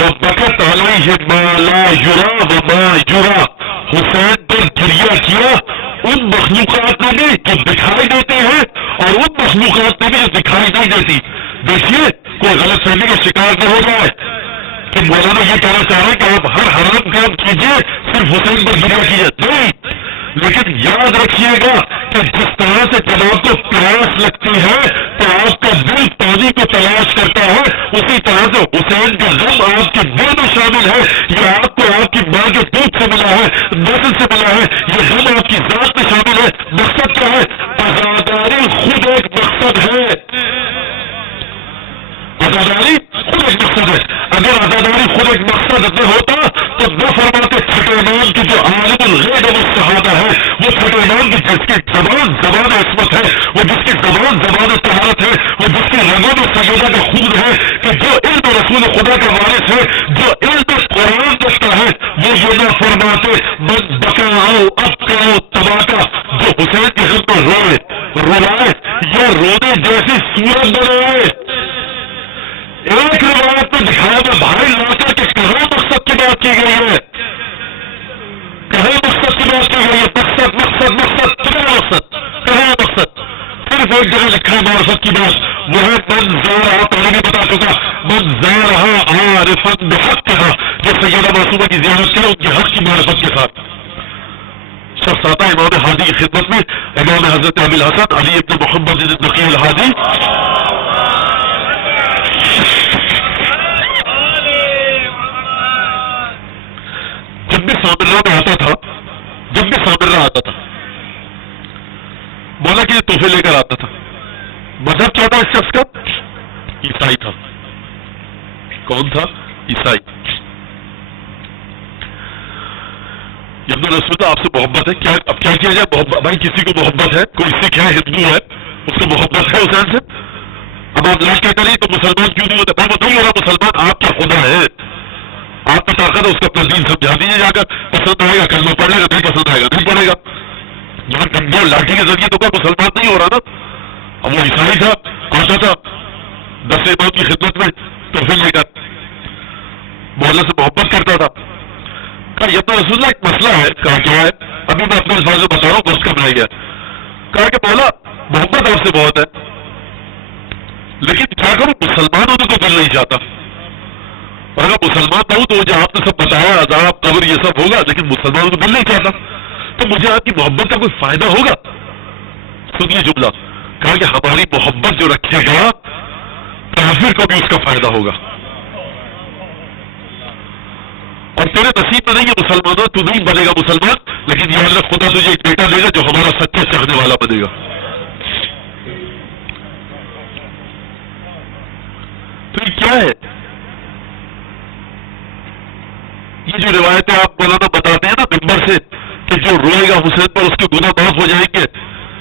وبکت علیہ ما لا یرا وما یرا. حسین پر گریہ کیا ان مخلوقات نے بھی جو دکھائی دیتے ہیں اور ان مخلوقات نے بھی جو دکھائی نہیں دیتی. دیکھیے کوئی غلط فہمی کا شکار نہ ہو جائے کہ مولانا یہ کہنا چاہ رہے ہیں کہ آپ ہر حرام کام کیجیے صرف حسین پر گریہ کیجیے, نہیں. لیکن یاد رکھیے گا کہ جس طرح سے جب آپ کو پیاس لگتی ہے تو آپ کا دل پانی کو تلاش کرتا ہے, اسی طرح سے حسین کا غم آپ کے دل میں شامل ہے. یہ آپ کو آپ کی ماں کے دودھ سے ملا ہے, نسل سے ملا ہے, یہ غم آپ کی ذات میں شامل ہے. مقصد کیا ہے؟ آزاداری خود ایک مقصد ہے. آزاداری خود ایک مقصد ہے. اگر آزاداری خود ایک مقصد نہ ہوتا تو نہ فرماتے چھٹے امام کی جو عالم الغیب والشہادہ ہے, وہ چھٹے امام کی جس کی زبان عصمت ہے, وہ جس کی زبان طہارت ہے, وہ جس کی رگوں میں سیدہ کا خون ہے, کہ جو علم رسول خدا کا وارث ہے, جو علم قرآن رکھتا ہے, وہ یہ نہ فرماتے من بکاؤ اب کرو تباکہ. جو حسین کے غم پر روائے یا رونے جیسی صورت بنائے. ایک روایت میں دکھایا میں بھائی لا کر کے کہاں مقصد کی بات کی گئی ہے, کہاں مقصد کی بات کی گئی ہے. مقصد مقصد مقصد کہاں مقصد, کہاں مقصد. صرف ایک جگہ لکھا ہے معرفت کی بات, وہ ہے من زارہا, پہلے بھی بتا چکا, من زارہا عارفا بحقہا, جو سیدہ معصومہ کی زیارت کرے ان کے حق کی معرفت کے ساتھ. شخص آتا ہے امام ہادی کی خدمت میں، امام حضرت ابی الحسن علی ابن محمد النقی الہادی، جب بھی سامرہ میں آتا تھا، جب بھی سامرہ آتا تھا مولا کے تحفے لے کر آتا تھا. مذہب کیا تھا اس شخص کا؟ عیسائی تھا. کون تھا؟ عیسائی. ابن رسول آپ سے محبت ہے کیا؟ اب کیا کیا جائے؟ محبت بھائی، کسی کو محبت ہے، کوئی سکھ ہے، ہندو ہے، اس کو محبت ہے حسین سے. اب آپ لاش کہتے نہیں تو مسلمان کیوں نہیں ہوتا؟ میں بتاؤں گا مسلمان آپ کا خدا ہے، آپ کو طاقت ہے اس کا اپنا دین سمجھا دیجیے جا کر. پسند آئے گا کلمہ پڑھے گا، نہیں پسند آئے گا نہیں پڑھے گا. یہاں ڈنڈے لاٹھی کے ذریعے تو کوئی مسلمان نہیں ہو رہا نا. اب وہ عیسائی تھا، آتا تھا 10 امام کی خدمت میں تحفے لے کر، مولا سے محبت کرتا تھا. کہا یہ تو رسول اللہ ایک مسئلہ ہے. کہا کیا ہے؟ ابھی میں اپنے الفاظ میں بتا رہا ہوں، وقت کم رہ گیا. کہا کہ مولا محبت آپ سے بہت ہے، لیکن کیا کروں مسلمان ہونے کو دل نہیں چاہتا. اور اگر مسلمان نہ ہوں تو جو آپ نے سب بتایا عذاب قبر یہ سب ہوگا، لیکن مسلمان کو دل نہیں چاہتا. تو مجھے آپ کی محبت کا کوئی فائدہ ہوگا؟ سنیے جملہ. کہا کہ ہماری محبت جو رکھے گا کافر کو بھی اس کا فائدہ ہوگا. اور تیرے نصیب میں نہیں ہے مسلمانوں، تو نہیں بنے گا مسلمان، لیکن یہ اللہ خدا تجھے ایک بیٹا دے گا جو ہمارا سچا چاہنے والا بنے گا. تو یہ کیا ہے؟ یہ جو روایتیں آپ مولانا بتاتے ہیں نا ممبر سے کہ جو روئے گا حسین پر اس کے گناہ معاف ہو جائیں گے،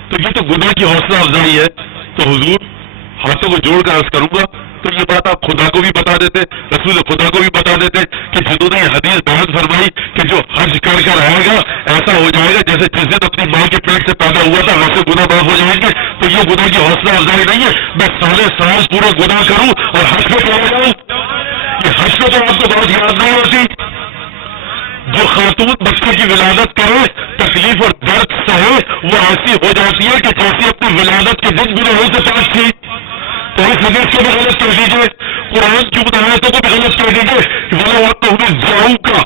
تو یہ تو گناہ کی حوصلہ افزائی ہے. تو حضور ہاتھوں کو جوڑ کر عرض کروں گا، تو یہ بات آپ خدا کو بھی بتا دیتے، رسول خدا کو بھی بتا دیتے کہ جنہوں نے یہ حدیث بیان فرمائی کہ جو حج کر کر آئے گا ایسا ہو جائے گا جیسے جس دن اپنی ماں کے پیٹ سے پیدا ہوا تھا ویسے گناہ معاف ہو جائیں گے. تو یہ گناہ کی حوصلہ افزائی نہیں ہے میں سارے سال پورا گناہ کروں اور حج پہ چلا جاؤں. یہ حج پہ تو آپ کو بہت یاد نہیں ہوتی. جو خاتون بچے کی ولادت کرے تکلیف اور درد سہے وہ ایسی ہو جاتی ہے کہ جیسے اپنی ولادت کے دن گناہوں سے پاک تھی. تو اس حدیث کو بھی غلط کر دیجیے، قرآن کی آیتوں کو بھی غلط کر دیجیے. وہ آپ ضرور کا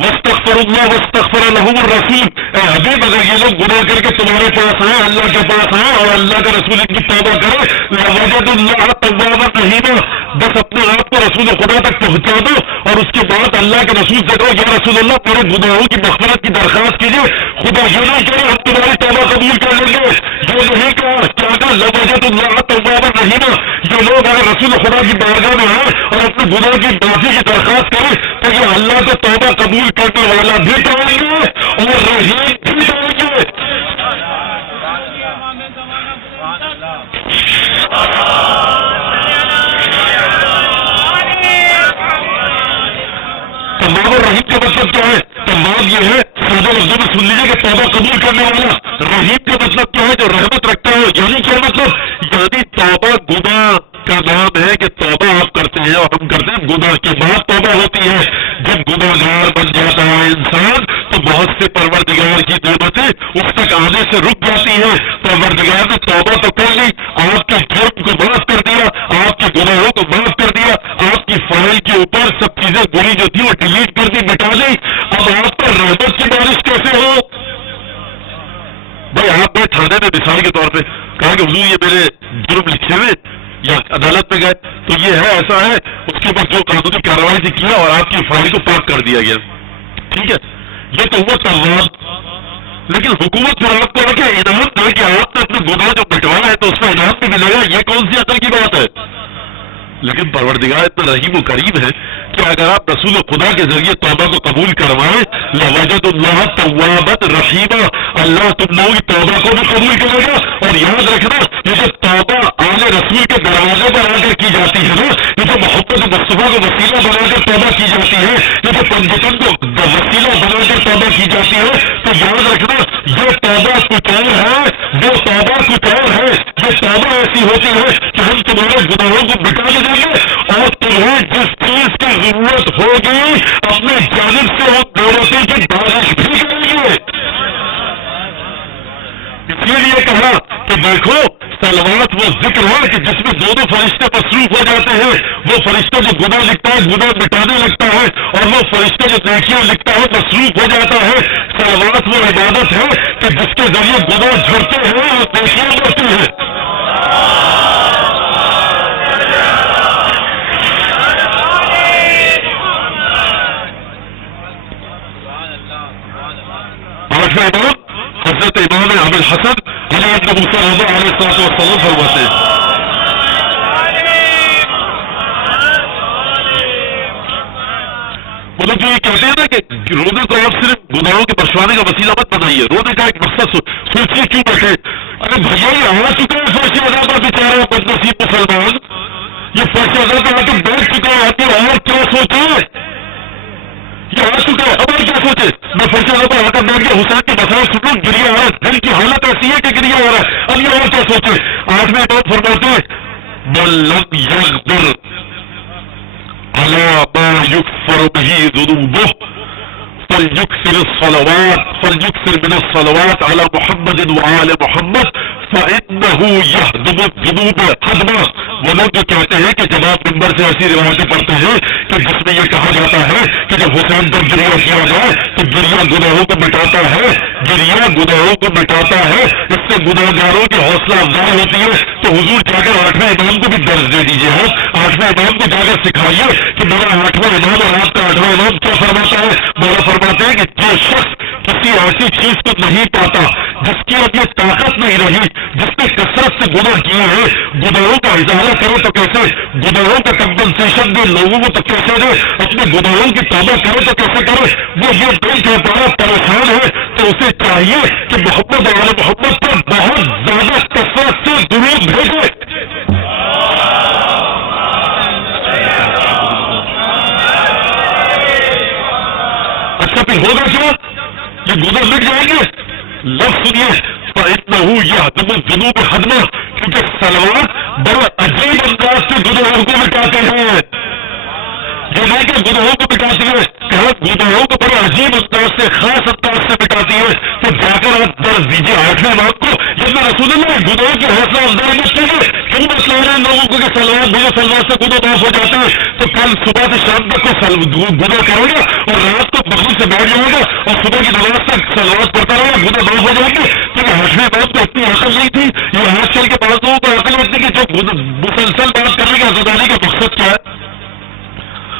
واستغفر اللہ واستغفر لهم الرسول. اے حبیب اگر یہ لوگ گناہ کر کے تمہارے پاس آئے، اللہ کے پاس آئے اور اللہ کا رسول ان کی توبہ کرے، لوجدوا اللہ توابا رحیما. بس اپنے آپ کو رسول خدا تک پہنچا دو اور اس کے بعد اللہ کے رسول سے کہو یا رسول اللہ میرے گناہوں کی مغفرت کی درخواست کیجیے. خدا یہ نہیں کرے ہم تمہاری توبہ قبول کر لیں گے. یہ نہیں کہا کیا کہا لوجدوا اللہ توابا رحیما. یہ لوگ اگر رسول خدا کی بارگاہ میں آئے اور اپنے گناہ کی معافی کی درخواست کرے تو یہ اللہ کو توبہ قبول کرنے والا بھی کہیں گے اور رحیم بھی کہیں گے. تواب اور رحیم کا مطلب کیا ہے؟ تواب یہ ہے سادہ لفظوں میں سن لیجیے کہ توبہ قبول کرنے والا. رحیم کا مطلب کیا ہے؟ جو رحمت رکھتا ہے. یعنی کیا مطلب؟ یعنی توبہ گناہ کا نام ہے کہ توبہ آپ کرتے ہیں اور ہم کرتے ہیں، گناہ کے بعد توبہ ہوتی ہے. جب گناہگار بن جاتا ہے انسان تو بہت سے پروردگار کی نعمتیں اس تک آنے سے رک جاتی ہیں. پروردگار نے توبہ تو کر لی، آپ کے جرم کو معاف کر دیا، آپ کے گناہوں کو معاف کر دیا، آپ کی فائل کے اوپر سب چیزیں بری جو تھی وہ ڈیلیٹ کر دی، مٹا دی. اب آپ پر رحمت کی بارش کیسے ہو؟ بھائی آپ نے تھانے میں مثال کے طور پہ کہا کہ حضور یہ میرے جرم لکھے ہوئے یا عدالت میں گئے تو یہ ہے ایسا ہے، اس کے بعد جو قانونی کارروائی سے کیا اور آپ کی فائل کو پاک کر دیا گیا. ٹھیک ہے، یہ تو ہوا تواب. لیکن حکومت پر آپ کو رکھے انعام دے کہ آپ نے اپنے گناہ جو مٹوایا ہے تو اس کا انعام بھی ملے گا، یہ کون سی عقل کی بات ہے؟ لیکن پروردگار اتنا رحیم و کریم ہے کہ اگر آپ رسول خدا کے ذریعے توبہ کو قبول کروائیں لوجدوا اللہ توابا رحیما، اللہ تم لوگوں کی توبہ کو بھی قبول کرے گا. اور یاد رکھنا یہ جو توبہ آل رسول کے دروازے پر آ کر کی جاتی ہے نا، یہ جو محبت مصطفیٰ کو وسیلہ بنا کر توبہ کی جاتی ہے، یہ جو پنجتن کو وسیلہ بنا کر توبہ کی جاتی ہے، تو یاد رکھنا یہ توبہ کچھ اور ہے، وہ توبہ کچھ اور ہے. یہ توبہ ایسی ہوتی ہے کہ ہم تمہارے گناہوں کو مٹا دیں گے اور تمہیں جس چیز کی ضرورت ہوگی اپنے جانب سے ہم دولتوں کی بارش بھی کریں گے. اسی لیے کہا کہ دیکھو سلوات وہ ذکر ہے کہ جس میں دونوں فرشتے مصروف ہو جاتے ہیں. وہ فرشتہ جو گناہ لکھتا ہے گناہ مٹانے لگتا ہے اور وہ فرشتہ جو نیکیاں لکھتا ہے مصروف ہو جاتا ہے. سلوات وہ عبادت ہے کہ جس کے ذریعے گناہ جھڑتے ہیں اور نیکیاں بڑھتی ہیں. آٹھواں امام حضرت امام ابو الحسن علی بن موسیٰ رضا علیہ السلام فرماتے ہیں وہ جو یہ کہتے ہیں نا کہ رونے کو آپ صرف گناہوں کے بخشوانے کا وسیلہ مت بنائیے. رونے کا ایک مقصد سوچیے کیوں بیٹھے. ارے بھیا یہ آ چکا ہے فرش عذاب پر بیچارہ بدنصیب مسلمان, یہ فرش عذاب پر آ کے بیٹھ چکا ہے. آپ اور کیا سوچے, یہ آ چکا ہے اب اور کیا سوچے. میں فرش عذاب پر آ کر بیٹھ گیا, حسین کے مسائل سنوں, گریا آ رہا ہے, دل کی حالت ایسی ہے کہ گریا آ رہا ہے. اب یہ اور کیا سوچے. آٹھویں امام فرماتے ہیں من لم یغفر على ما يكفر به ذنوبه فليكثر من الصلوات على محمد وآل محمد فإنه يهدم الذنوب هدما. وہ لوگ جو کہتے ہیں کہ جب آپ منبر سے ایسی روایتیں پڑھتے ہیں کہ جس میں یہ کہا جاتا ہے کہ جب حسین پر گریا کیا جائے تو گریا گناہوں کو مٹاتا ہے, گریا گناہوں کو مٹاتا ہے, اس سے گناہگاروں کی حوصلہ افزائی ہوتی ہے. تو حضور جا کر آٹھویں امام کو بھی درج دے دیجیے. آٹھویں امام کو جا کر سکھائیے کہ میرا آٹھواں امام اور آپ کا آٹھواں امام کیا فرماتا ہے. مولا فرماتے ہیں کہ جو شخص کسی ایسی چیز کو نہیں پاتا جس کی اب یہ طاقت نہیں رہی, جس نے کثرت سے گناہ کیے ہیں, گناہوں کا اظہار کرے تو کیسے, گناہوں کا کمپنسیشن دے لوگوں کو تو کیسے دے, اپنے گناہوں کی توبہ کرے تو کیسے کرے. وہ یہ دل کا بڑا پریشان ہے تو اسے چاہیے کہ محمد اور محمد پر بہت زیادہ کثرت سے درود بھیجے. اچھا پھر ہوگا کیا, یہ گناہ مٹ جائیں گے. لفظ سنیے فإنه يهدم الذنوب هدما, کیونکہ صلوات بڑا عجیب انداز سے گناہوں کو مٹاتے ہیں. جو نہیں کہ گناہوں کو مٹاتی ہے, کہا گناہوں کو بڑے عجیب انداز سے, خاص انداز سے مٹاتی ہے. تو جا کر آپ درج دیجیے آٹھویں امام کو, جب میں رسول اللہ گناہوں کی حوصلہ افزائی مت کیجیے. کیوں مسئلہ ہے لوگوں کو کہ سلوات بھیجو, سلوات سے گناہ معاف ہو جاتے ہیں. تو کل صبح سے شام تک کو گناہ کرو گا اور رات کو مغرب سے بیٹھ جاؤ گا اور صبح کی نماز تک سلوات پڑھتا رہے گا, گناہ معاف ہو جائیں گے. کیونکہ آٹھویں امام کو اتنی عقل نہیں تھی. یہ آج کل کے پاس لوگوں کو عقل ہوتی کہ جو مسلسل بات کرنے کا زدانی کا مقصد کیا ہے.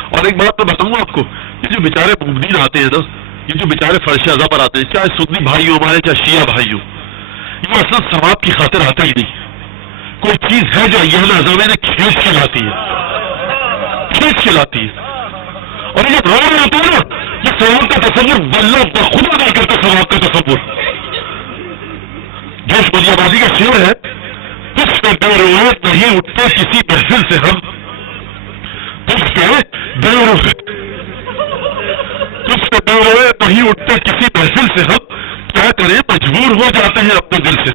اور ایک بات میں بتاؤں آپ کو, یہ جو بیچارے مبدین آتے ہیں نا, یہ جو بیچارے فرش عذاب پر آتے ہیں, چاہے سنی بھائیوں ہمارے چاہے شیعہ بھائیوں, یہ اصل ثواب کی خاطر آتا ہی نہیں. کوئی چیز ہے جو ایام اعظم نے کھینچ کے لاتی ہے, کھینچ کے لاتی ہے. اور یہ رو رہے ہوتے ہیں نا, یہ ثواب کا تصور واللہ بخدا نہیں کرتا. ثواب کا تصور جوش بلی آبادی کا شعر ہے, کچھ پہ بے روایت نہیں اٹھتے کسی محفل سے ہم, کچھ پہ بے روایت نہیں اٹھتے کسی محفل سے ہم, کیا کریں مجبور ہو جاتے ہیں اپنے دل سے.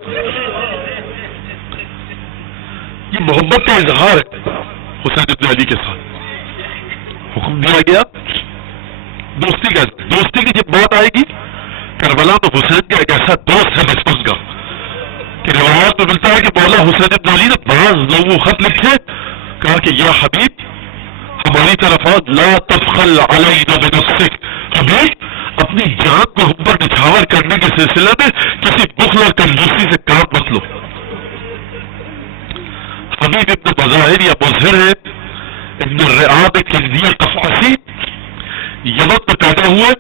یہ محبت کا اظہار ہے حسین ابن علی کے ساتھ. حکم دیا گیا دوستی کا, دوستی کی جب بات آئے گی, کربلا میں حسین کا ایک ایسا دوست ہے بچپن کا کہ روایات میں ملتا ہے کہ مولا حسین ابن علی نے بعض لوگوں خط لکھے, کہا کہ یا حبیب ہماری طرف لا تبخل علینا بنفسک, حبیب اپنی جان کو ہم پر نچھاور کرنے کے سلسلے میں کسی بخل اور کنجوسی سے کام مت لو. حبیب ابن مظاہر یا مظہر ہے ابن رعاب کندی قفاسی, یمن میں پیدا ہوئے.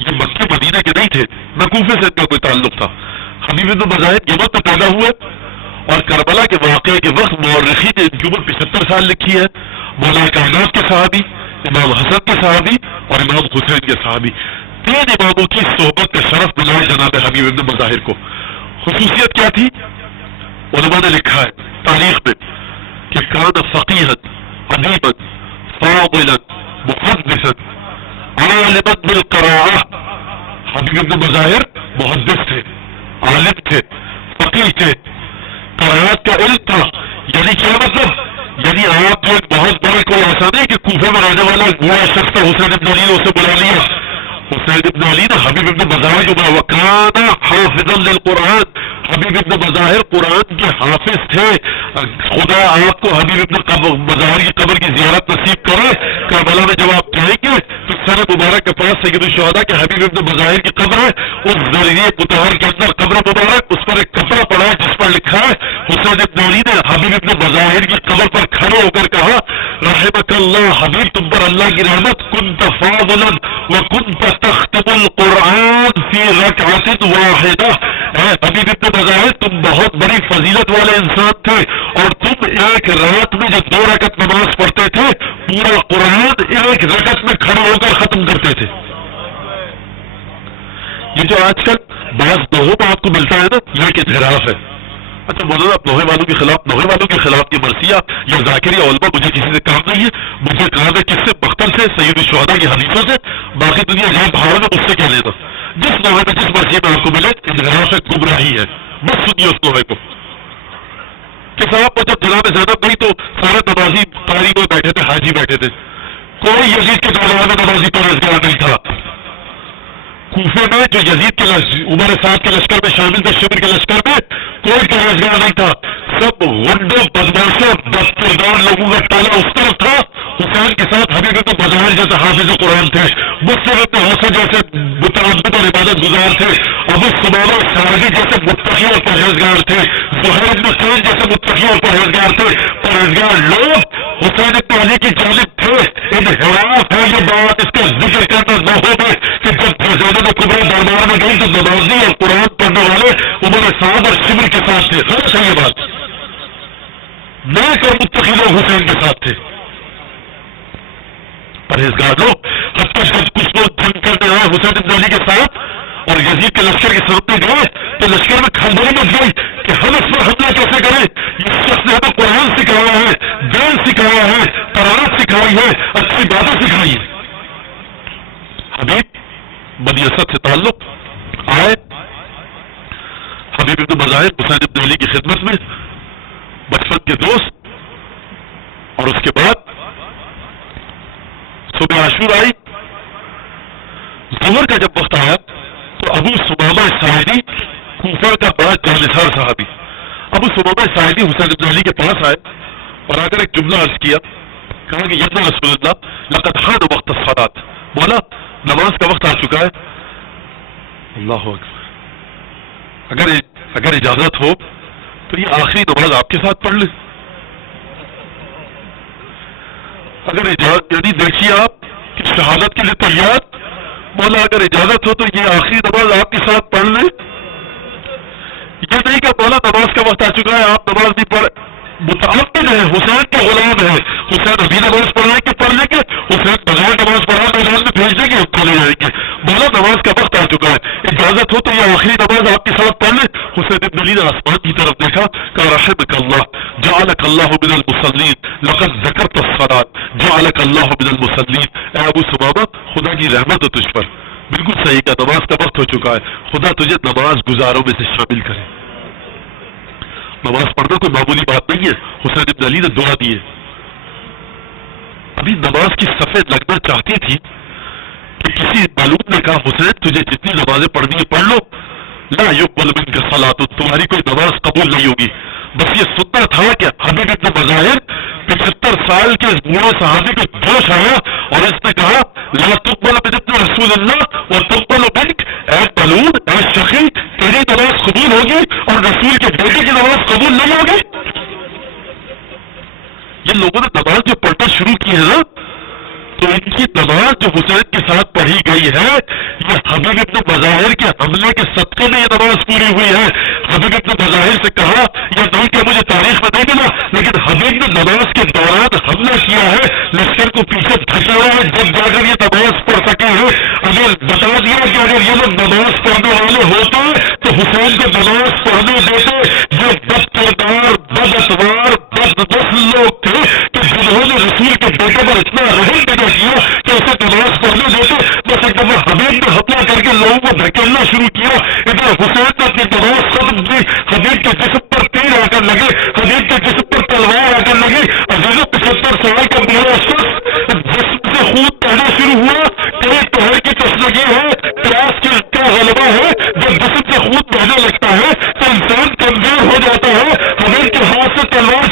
یہ مکہ مدینہ کے نہیں تھے, نہ کوفے سے ان کا کوئی تعلق تھا. حبیب ابن مظاہر یمن میں پیدا ہوئے اور کربلا کے واقعے کے وقت مورخین نے ان کی عمر 75 سال لکھی ہے. مولا کائنات کے صحابی, امام حسن کے صحابی اور امام حسین کے صحابی, تین اماموں کی صحبت کا شرف ملا جناب حبیب ابن مظاہر کو. خصوصیت کیا تھی؟ علماء نے لکھا ہے تاریخ میں کہ کان فقیہا ادیبا فاضلا محدثا عالما بالقراءہ. حبیب ابن مظاہر محدث تھے, عالم تھے, فقیہ تھے, قراءت کا علم تھا. یعنی کیا مطلب؟ یعنی آپ جو ایک بہت بڑے کوئی ایسا نہیں کہ کوفے میں رہنے والا بڑا شخص تھا حسین ابن علی نے اسے بلا لیا. حسین ابن علی نے حبیب ابن مظاہر کو بلا, وکانا حافظا للقرآن, حبیب ابن مظاہر قرآن کے حافظ تھے. خدا آپ کو حبیب ابن مظاہر کی قبر کی زیارت نصیب کرے. کربلا میں جب آپ جائیں گے تو سر مبارک کے پاس سید الشہداء کے حبیب ابن مظاہر کی قبر ہے. اس ذریعے مطہر کے اندر قبر مبارک, اس پر ایک کپڑا پڑا ہے جس پر لکھا ہے حسین ابن علی نے حبیب ابن مظاہر کی قبر پر کھڑے ہو کر کہا رحمک اللہ, حبیب تم پر اللہ کی رحمت, کنت فاضلا وکنت تختم القرآن فی رکعۃ واحدہ. حبیب ابن مظاہر تم بہت بڑی فضیلت والے انسان تھے اور تم ایک رات میں جو 2 رکعت نماز پڑھتے تھے پورا قرآن ایک رکعت میں کھڑے ہو کر ختم کرتے تھے. یہ جو آج کل بعض لوگوں میں آپ کو ملتا ہے نا, یہ کہ انحراف ہے. اچھا مولانا نوحے والوں کے خلاف یہ مرثیہ یا ذاکریہ علماء, مجھے کسی سے کام نہیں ہے. مجھے کام ہے کس سے؟ بختر سے, سید الشہداء کی حدیثوں سے. باقی دنیا جہاں بھاڑ میں مجھ سے کیا لیتا. جس نوحے میں جس مرثیے میں آپ کو ملے انحراف ہے, گمراہی ہے, بس سنیے اس نوحے کو. کہ صاحب جب جناب زینب نہیں تو سارے نمازی قاری میں بیٹھے تھے, حاجی بیٹھے تھے, کوئی یزید کے دوران میں نمازی پرہیزگار نہیں تھا. کوفے میں جو یزید کے عمر سعد کے لشکر میں شامل تھے, شمر کے لشکر میں کوئی پرہیزگار نہیں تھا. سب غنڈوں بدماشوں بدکردار لوگوں کا ٹالا اس طرف تھا. حسین کے ساتھ حبیب ابن مظاہر جیسے حافظ قرآن تھے, مسلم ابن حسن جیسے متعدد اور عبادت گزار تھے, ابو ثمامہ ساعدی جیسے متقی اور پرہیزگار تھے, زہیر بن حسین جیسے متقی اور پرہیزگار تھے. پرہیزگار لوگ حسین ابن علی کی جانب تھے. انحراف ہے یہ بات, اس کا ذکر کرنا نہ ہو میں کہ جب زینب کبریٰ دربار میں گئی تو نمازی اور قرآن پڑھنے والے عمر سعد اور شمر کے ساتھ تھے. غلط ہے یہ بات. نیک اور متقی لوگ حسین کے ساتھ تھے, پرہیزگار لوگ. حتیٰ جب کچھ لوگ جنگ کرنے آئے حسین ابن علی کے ساتھ اور یزید کے لشکر کے سامنے گئے تو لشکر میں کھلبلی مچ گئی کہ ہم اس پر حملہ کیسے کریں. اس شخص نے ہمیں قرآن سکھایا ہے, دین سکھایا ہے, قرآن سکھائی ہے, اچھی باتیں سکھائی ہے. حبیب بنی اسد سے تعلق آئے, حبیب ابن مظاہر حسین ابن علی کی خدمت میں, بچپن کے دوست. اور اس کے بعد صبح عاشور آئی, ظہر کا جب وقت آیا تو ابو ثمامہ ساعدی کوفہ کا بڑا جانثار صحابی, ابو ثمامہ ساعدی حسین ابن علی کے پاس آئے اور آ کر ایک جملہ عرض کیا, کہا کہ یا رسول اللہ لقد حان وقت الصلاۃ, مولا نماز کا وقت آ چکا ہے. اللہ اکبر, اگر اجازت ہو تو یہ آخری نماز آپ کے ساتھ پڑھ لیں. اگر اجازت, یعنی دیکھیے آپ کہ شہادت کے لیے تیار, مولا اگر اجازت ہو تو یہ آخری نماز آپ کے ساتھ پڑھ لیں. یہ نہیں کہ مولا نماز کا وقت آ چکا ہے آپ نماز نہیں پڑھ, متعمد ہے, حسین کا غلام ہے, حسین ابھی نماز پڑھائیں گے پڑھ لیں گے, حسین بغیر نماز پڑھا میدان میں بھیج دیں گے ان کو لے جائیں گے. مولا نماز کا وقت آ چکا ہے, اجازت ہو تو یہ آخری نماز آپ کے ساتھ پڑھ لیں. حسین ابن علی نے آسمان کی طرف دیکھا, کہا رحمک اللہ, جعلک اللہ من المصلین, لقد ذکرت الصلاۃ, جعلک اللہ من المصلین. اے ابو ثمامہ خدا کی رحمت ہے تجھ پر, بالکل صحیح کا نماز کا وقت ہو چکا ہے, خدا تجھے نماز گزاروں میں سے شامل کرے. نماز پڑھنا کوئی معمولی بات نہیں ہے. حسین ابن علی نے دعا دی ہے. ابھی نماز کی صفیں لگنا چاہتی تھی کہ کسی معلوم نے کہا حسین تجھے جتنی نمازیں پڑھنی ہے پڑھ لو, لا یقبل منک صلاۃ, تمہاری کوئی نماز قبول نہیں ہوگی. بس یہ سننا تھا کہ حبیب ابن مظاہر 75 سال کے بوڑھے صحابی کو جوش آیا اور اس نے کہا لا تقبل من ابن رسول اللہ وتقبل منک, اے ملعون, اے شقی, تیری نماز قبول ہوگی اور رسول کے بیٹے کی نماز قبول نہیں ہوگی. یہ لوگوں نے نماز جو پڑھنا شروع کی ہے نا, تو ان کی نماز جو حسین کے ساتھ پڑھی گئی ہے یہ حبیب ابن مظاہر کے حملے کے صدقے میں یہ نماز پوری ہوئی ہے. حبیب ابن مظاہر سے کہا یہ نہیں کہ مجھے تاریخ میں نہیں ملا, لیکن حبیب نے نماز کے دوران حملہ کیا ہے, لشکر کو پیچھے دھکیلا ہے, جب جا کر یہ نماز پڑھ سکے ہیں. اگر بتا دیا کہ اگر یہ لوگ نماز پڑھنے والے ہوتے تو حسین کو نماز پڑھنے دیتے. یہ بد کردار, بد اتوار, بد نسل لوگ تھے کہ جنہوں نے رسول کے بیٹے پر اتنا رحم پیدا کیا کہ اسے نماز پڑھنے دیتے. بس ایک دفعہ حبیب نے حملہ کر کے لوگوں کو دھکیلنا شروع کیا, ادھر حسین نے اپنی نماز ختم کی, حبیب کے جسم پر تیر آ کر لگے, حبیب کے جسم پر تلوار آ کر لگی. عزیز 75 سال کا بوڑھا شخص جسم سے خون بہنا شروع ہوا. کئی پہر کی تسلگی ہے, پیاس کا غلبہ ہے, جب جسم سے خون بہنے لگتا ہے تو انسان کمزور ہو جاتا ہے. حبیب کے ہاتھ سے تلوار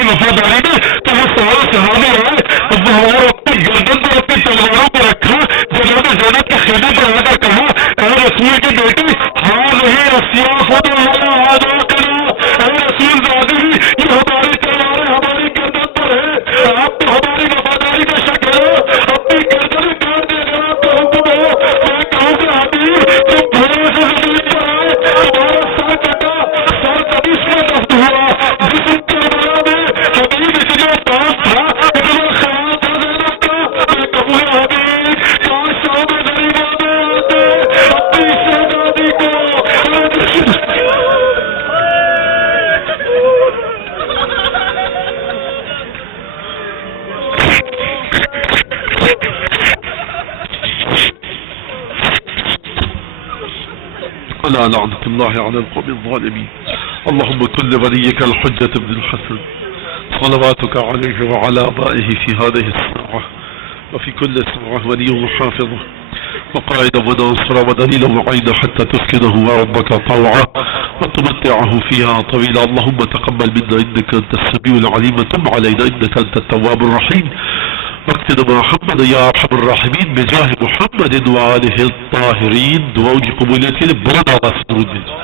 کی وفاداری میں تو وہ سارے صحابہ رہے اور اپنی گردن پر اپنی تلواروں کو رکھا، جناب زینب کے خیمے پر آ کر کہا اے رسول کی بیٹی ہاں نہیں رسیا خود آ جا کرا، اے رسول زادی یہ ہماری تلواریں ہماری گردن پر ہے، آپ تو ہماری وفاداری کا شک ہے، اپنی گردن کاٹ دے گا آپ کا حکم ہو، میں کہوں کہ حبیب تم بھولے سے زمین پر آئے، تمہارا سر کٹا، سر کبھی سے دفت ہوا، جسم کربلا میں حبیب اتنا پاس تھا، اتنا خیال تھا زینب کا، میں کہوں کہ حبیب کاش شام غریبوں میں آتے اپنی شہزادی کو لا لعنة الله على القوم الظالمين. اللهم كن لوليك الحجة بن الحسن صلواتك عليه وعلى آبائه في هذه الساعة وفي كل ساعة ولي وحافظه وقائد وناصر ودليل وعين حتى تسكنه وربك طوعا وتمتعه فيها طويلا. اللهم تقبل منا إنك أنت السميع العليم وتب علينا إنك أنت التواب الرحيم. واقتد محمد يا ارحم الراحمين بجاه محمد وآله الطاهرين. دعاؤں کی قبولیت کے لیے بہت آواز ضرور دیجیے.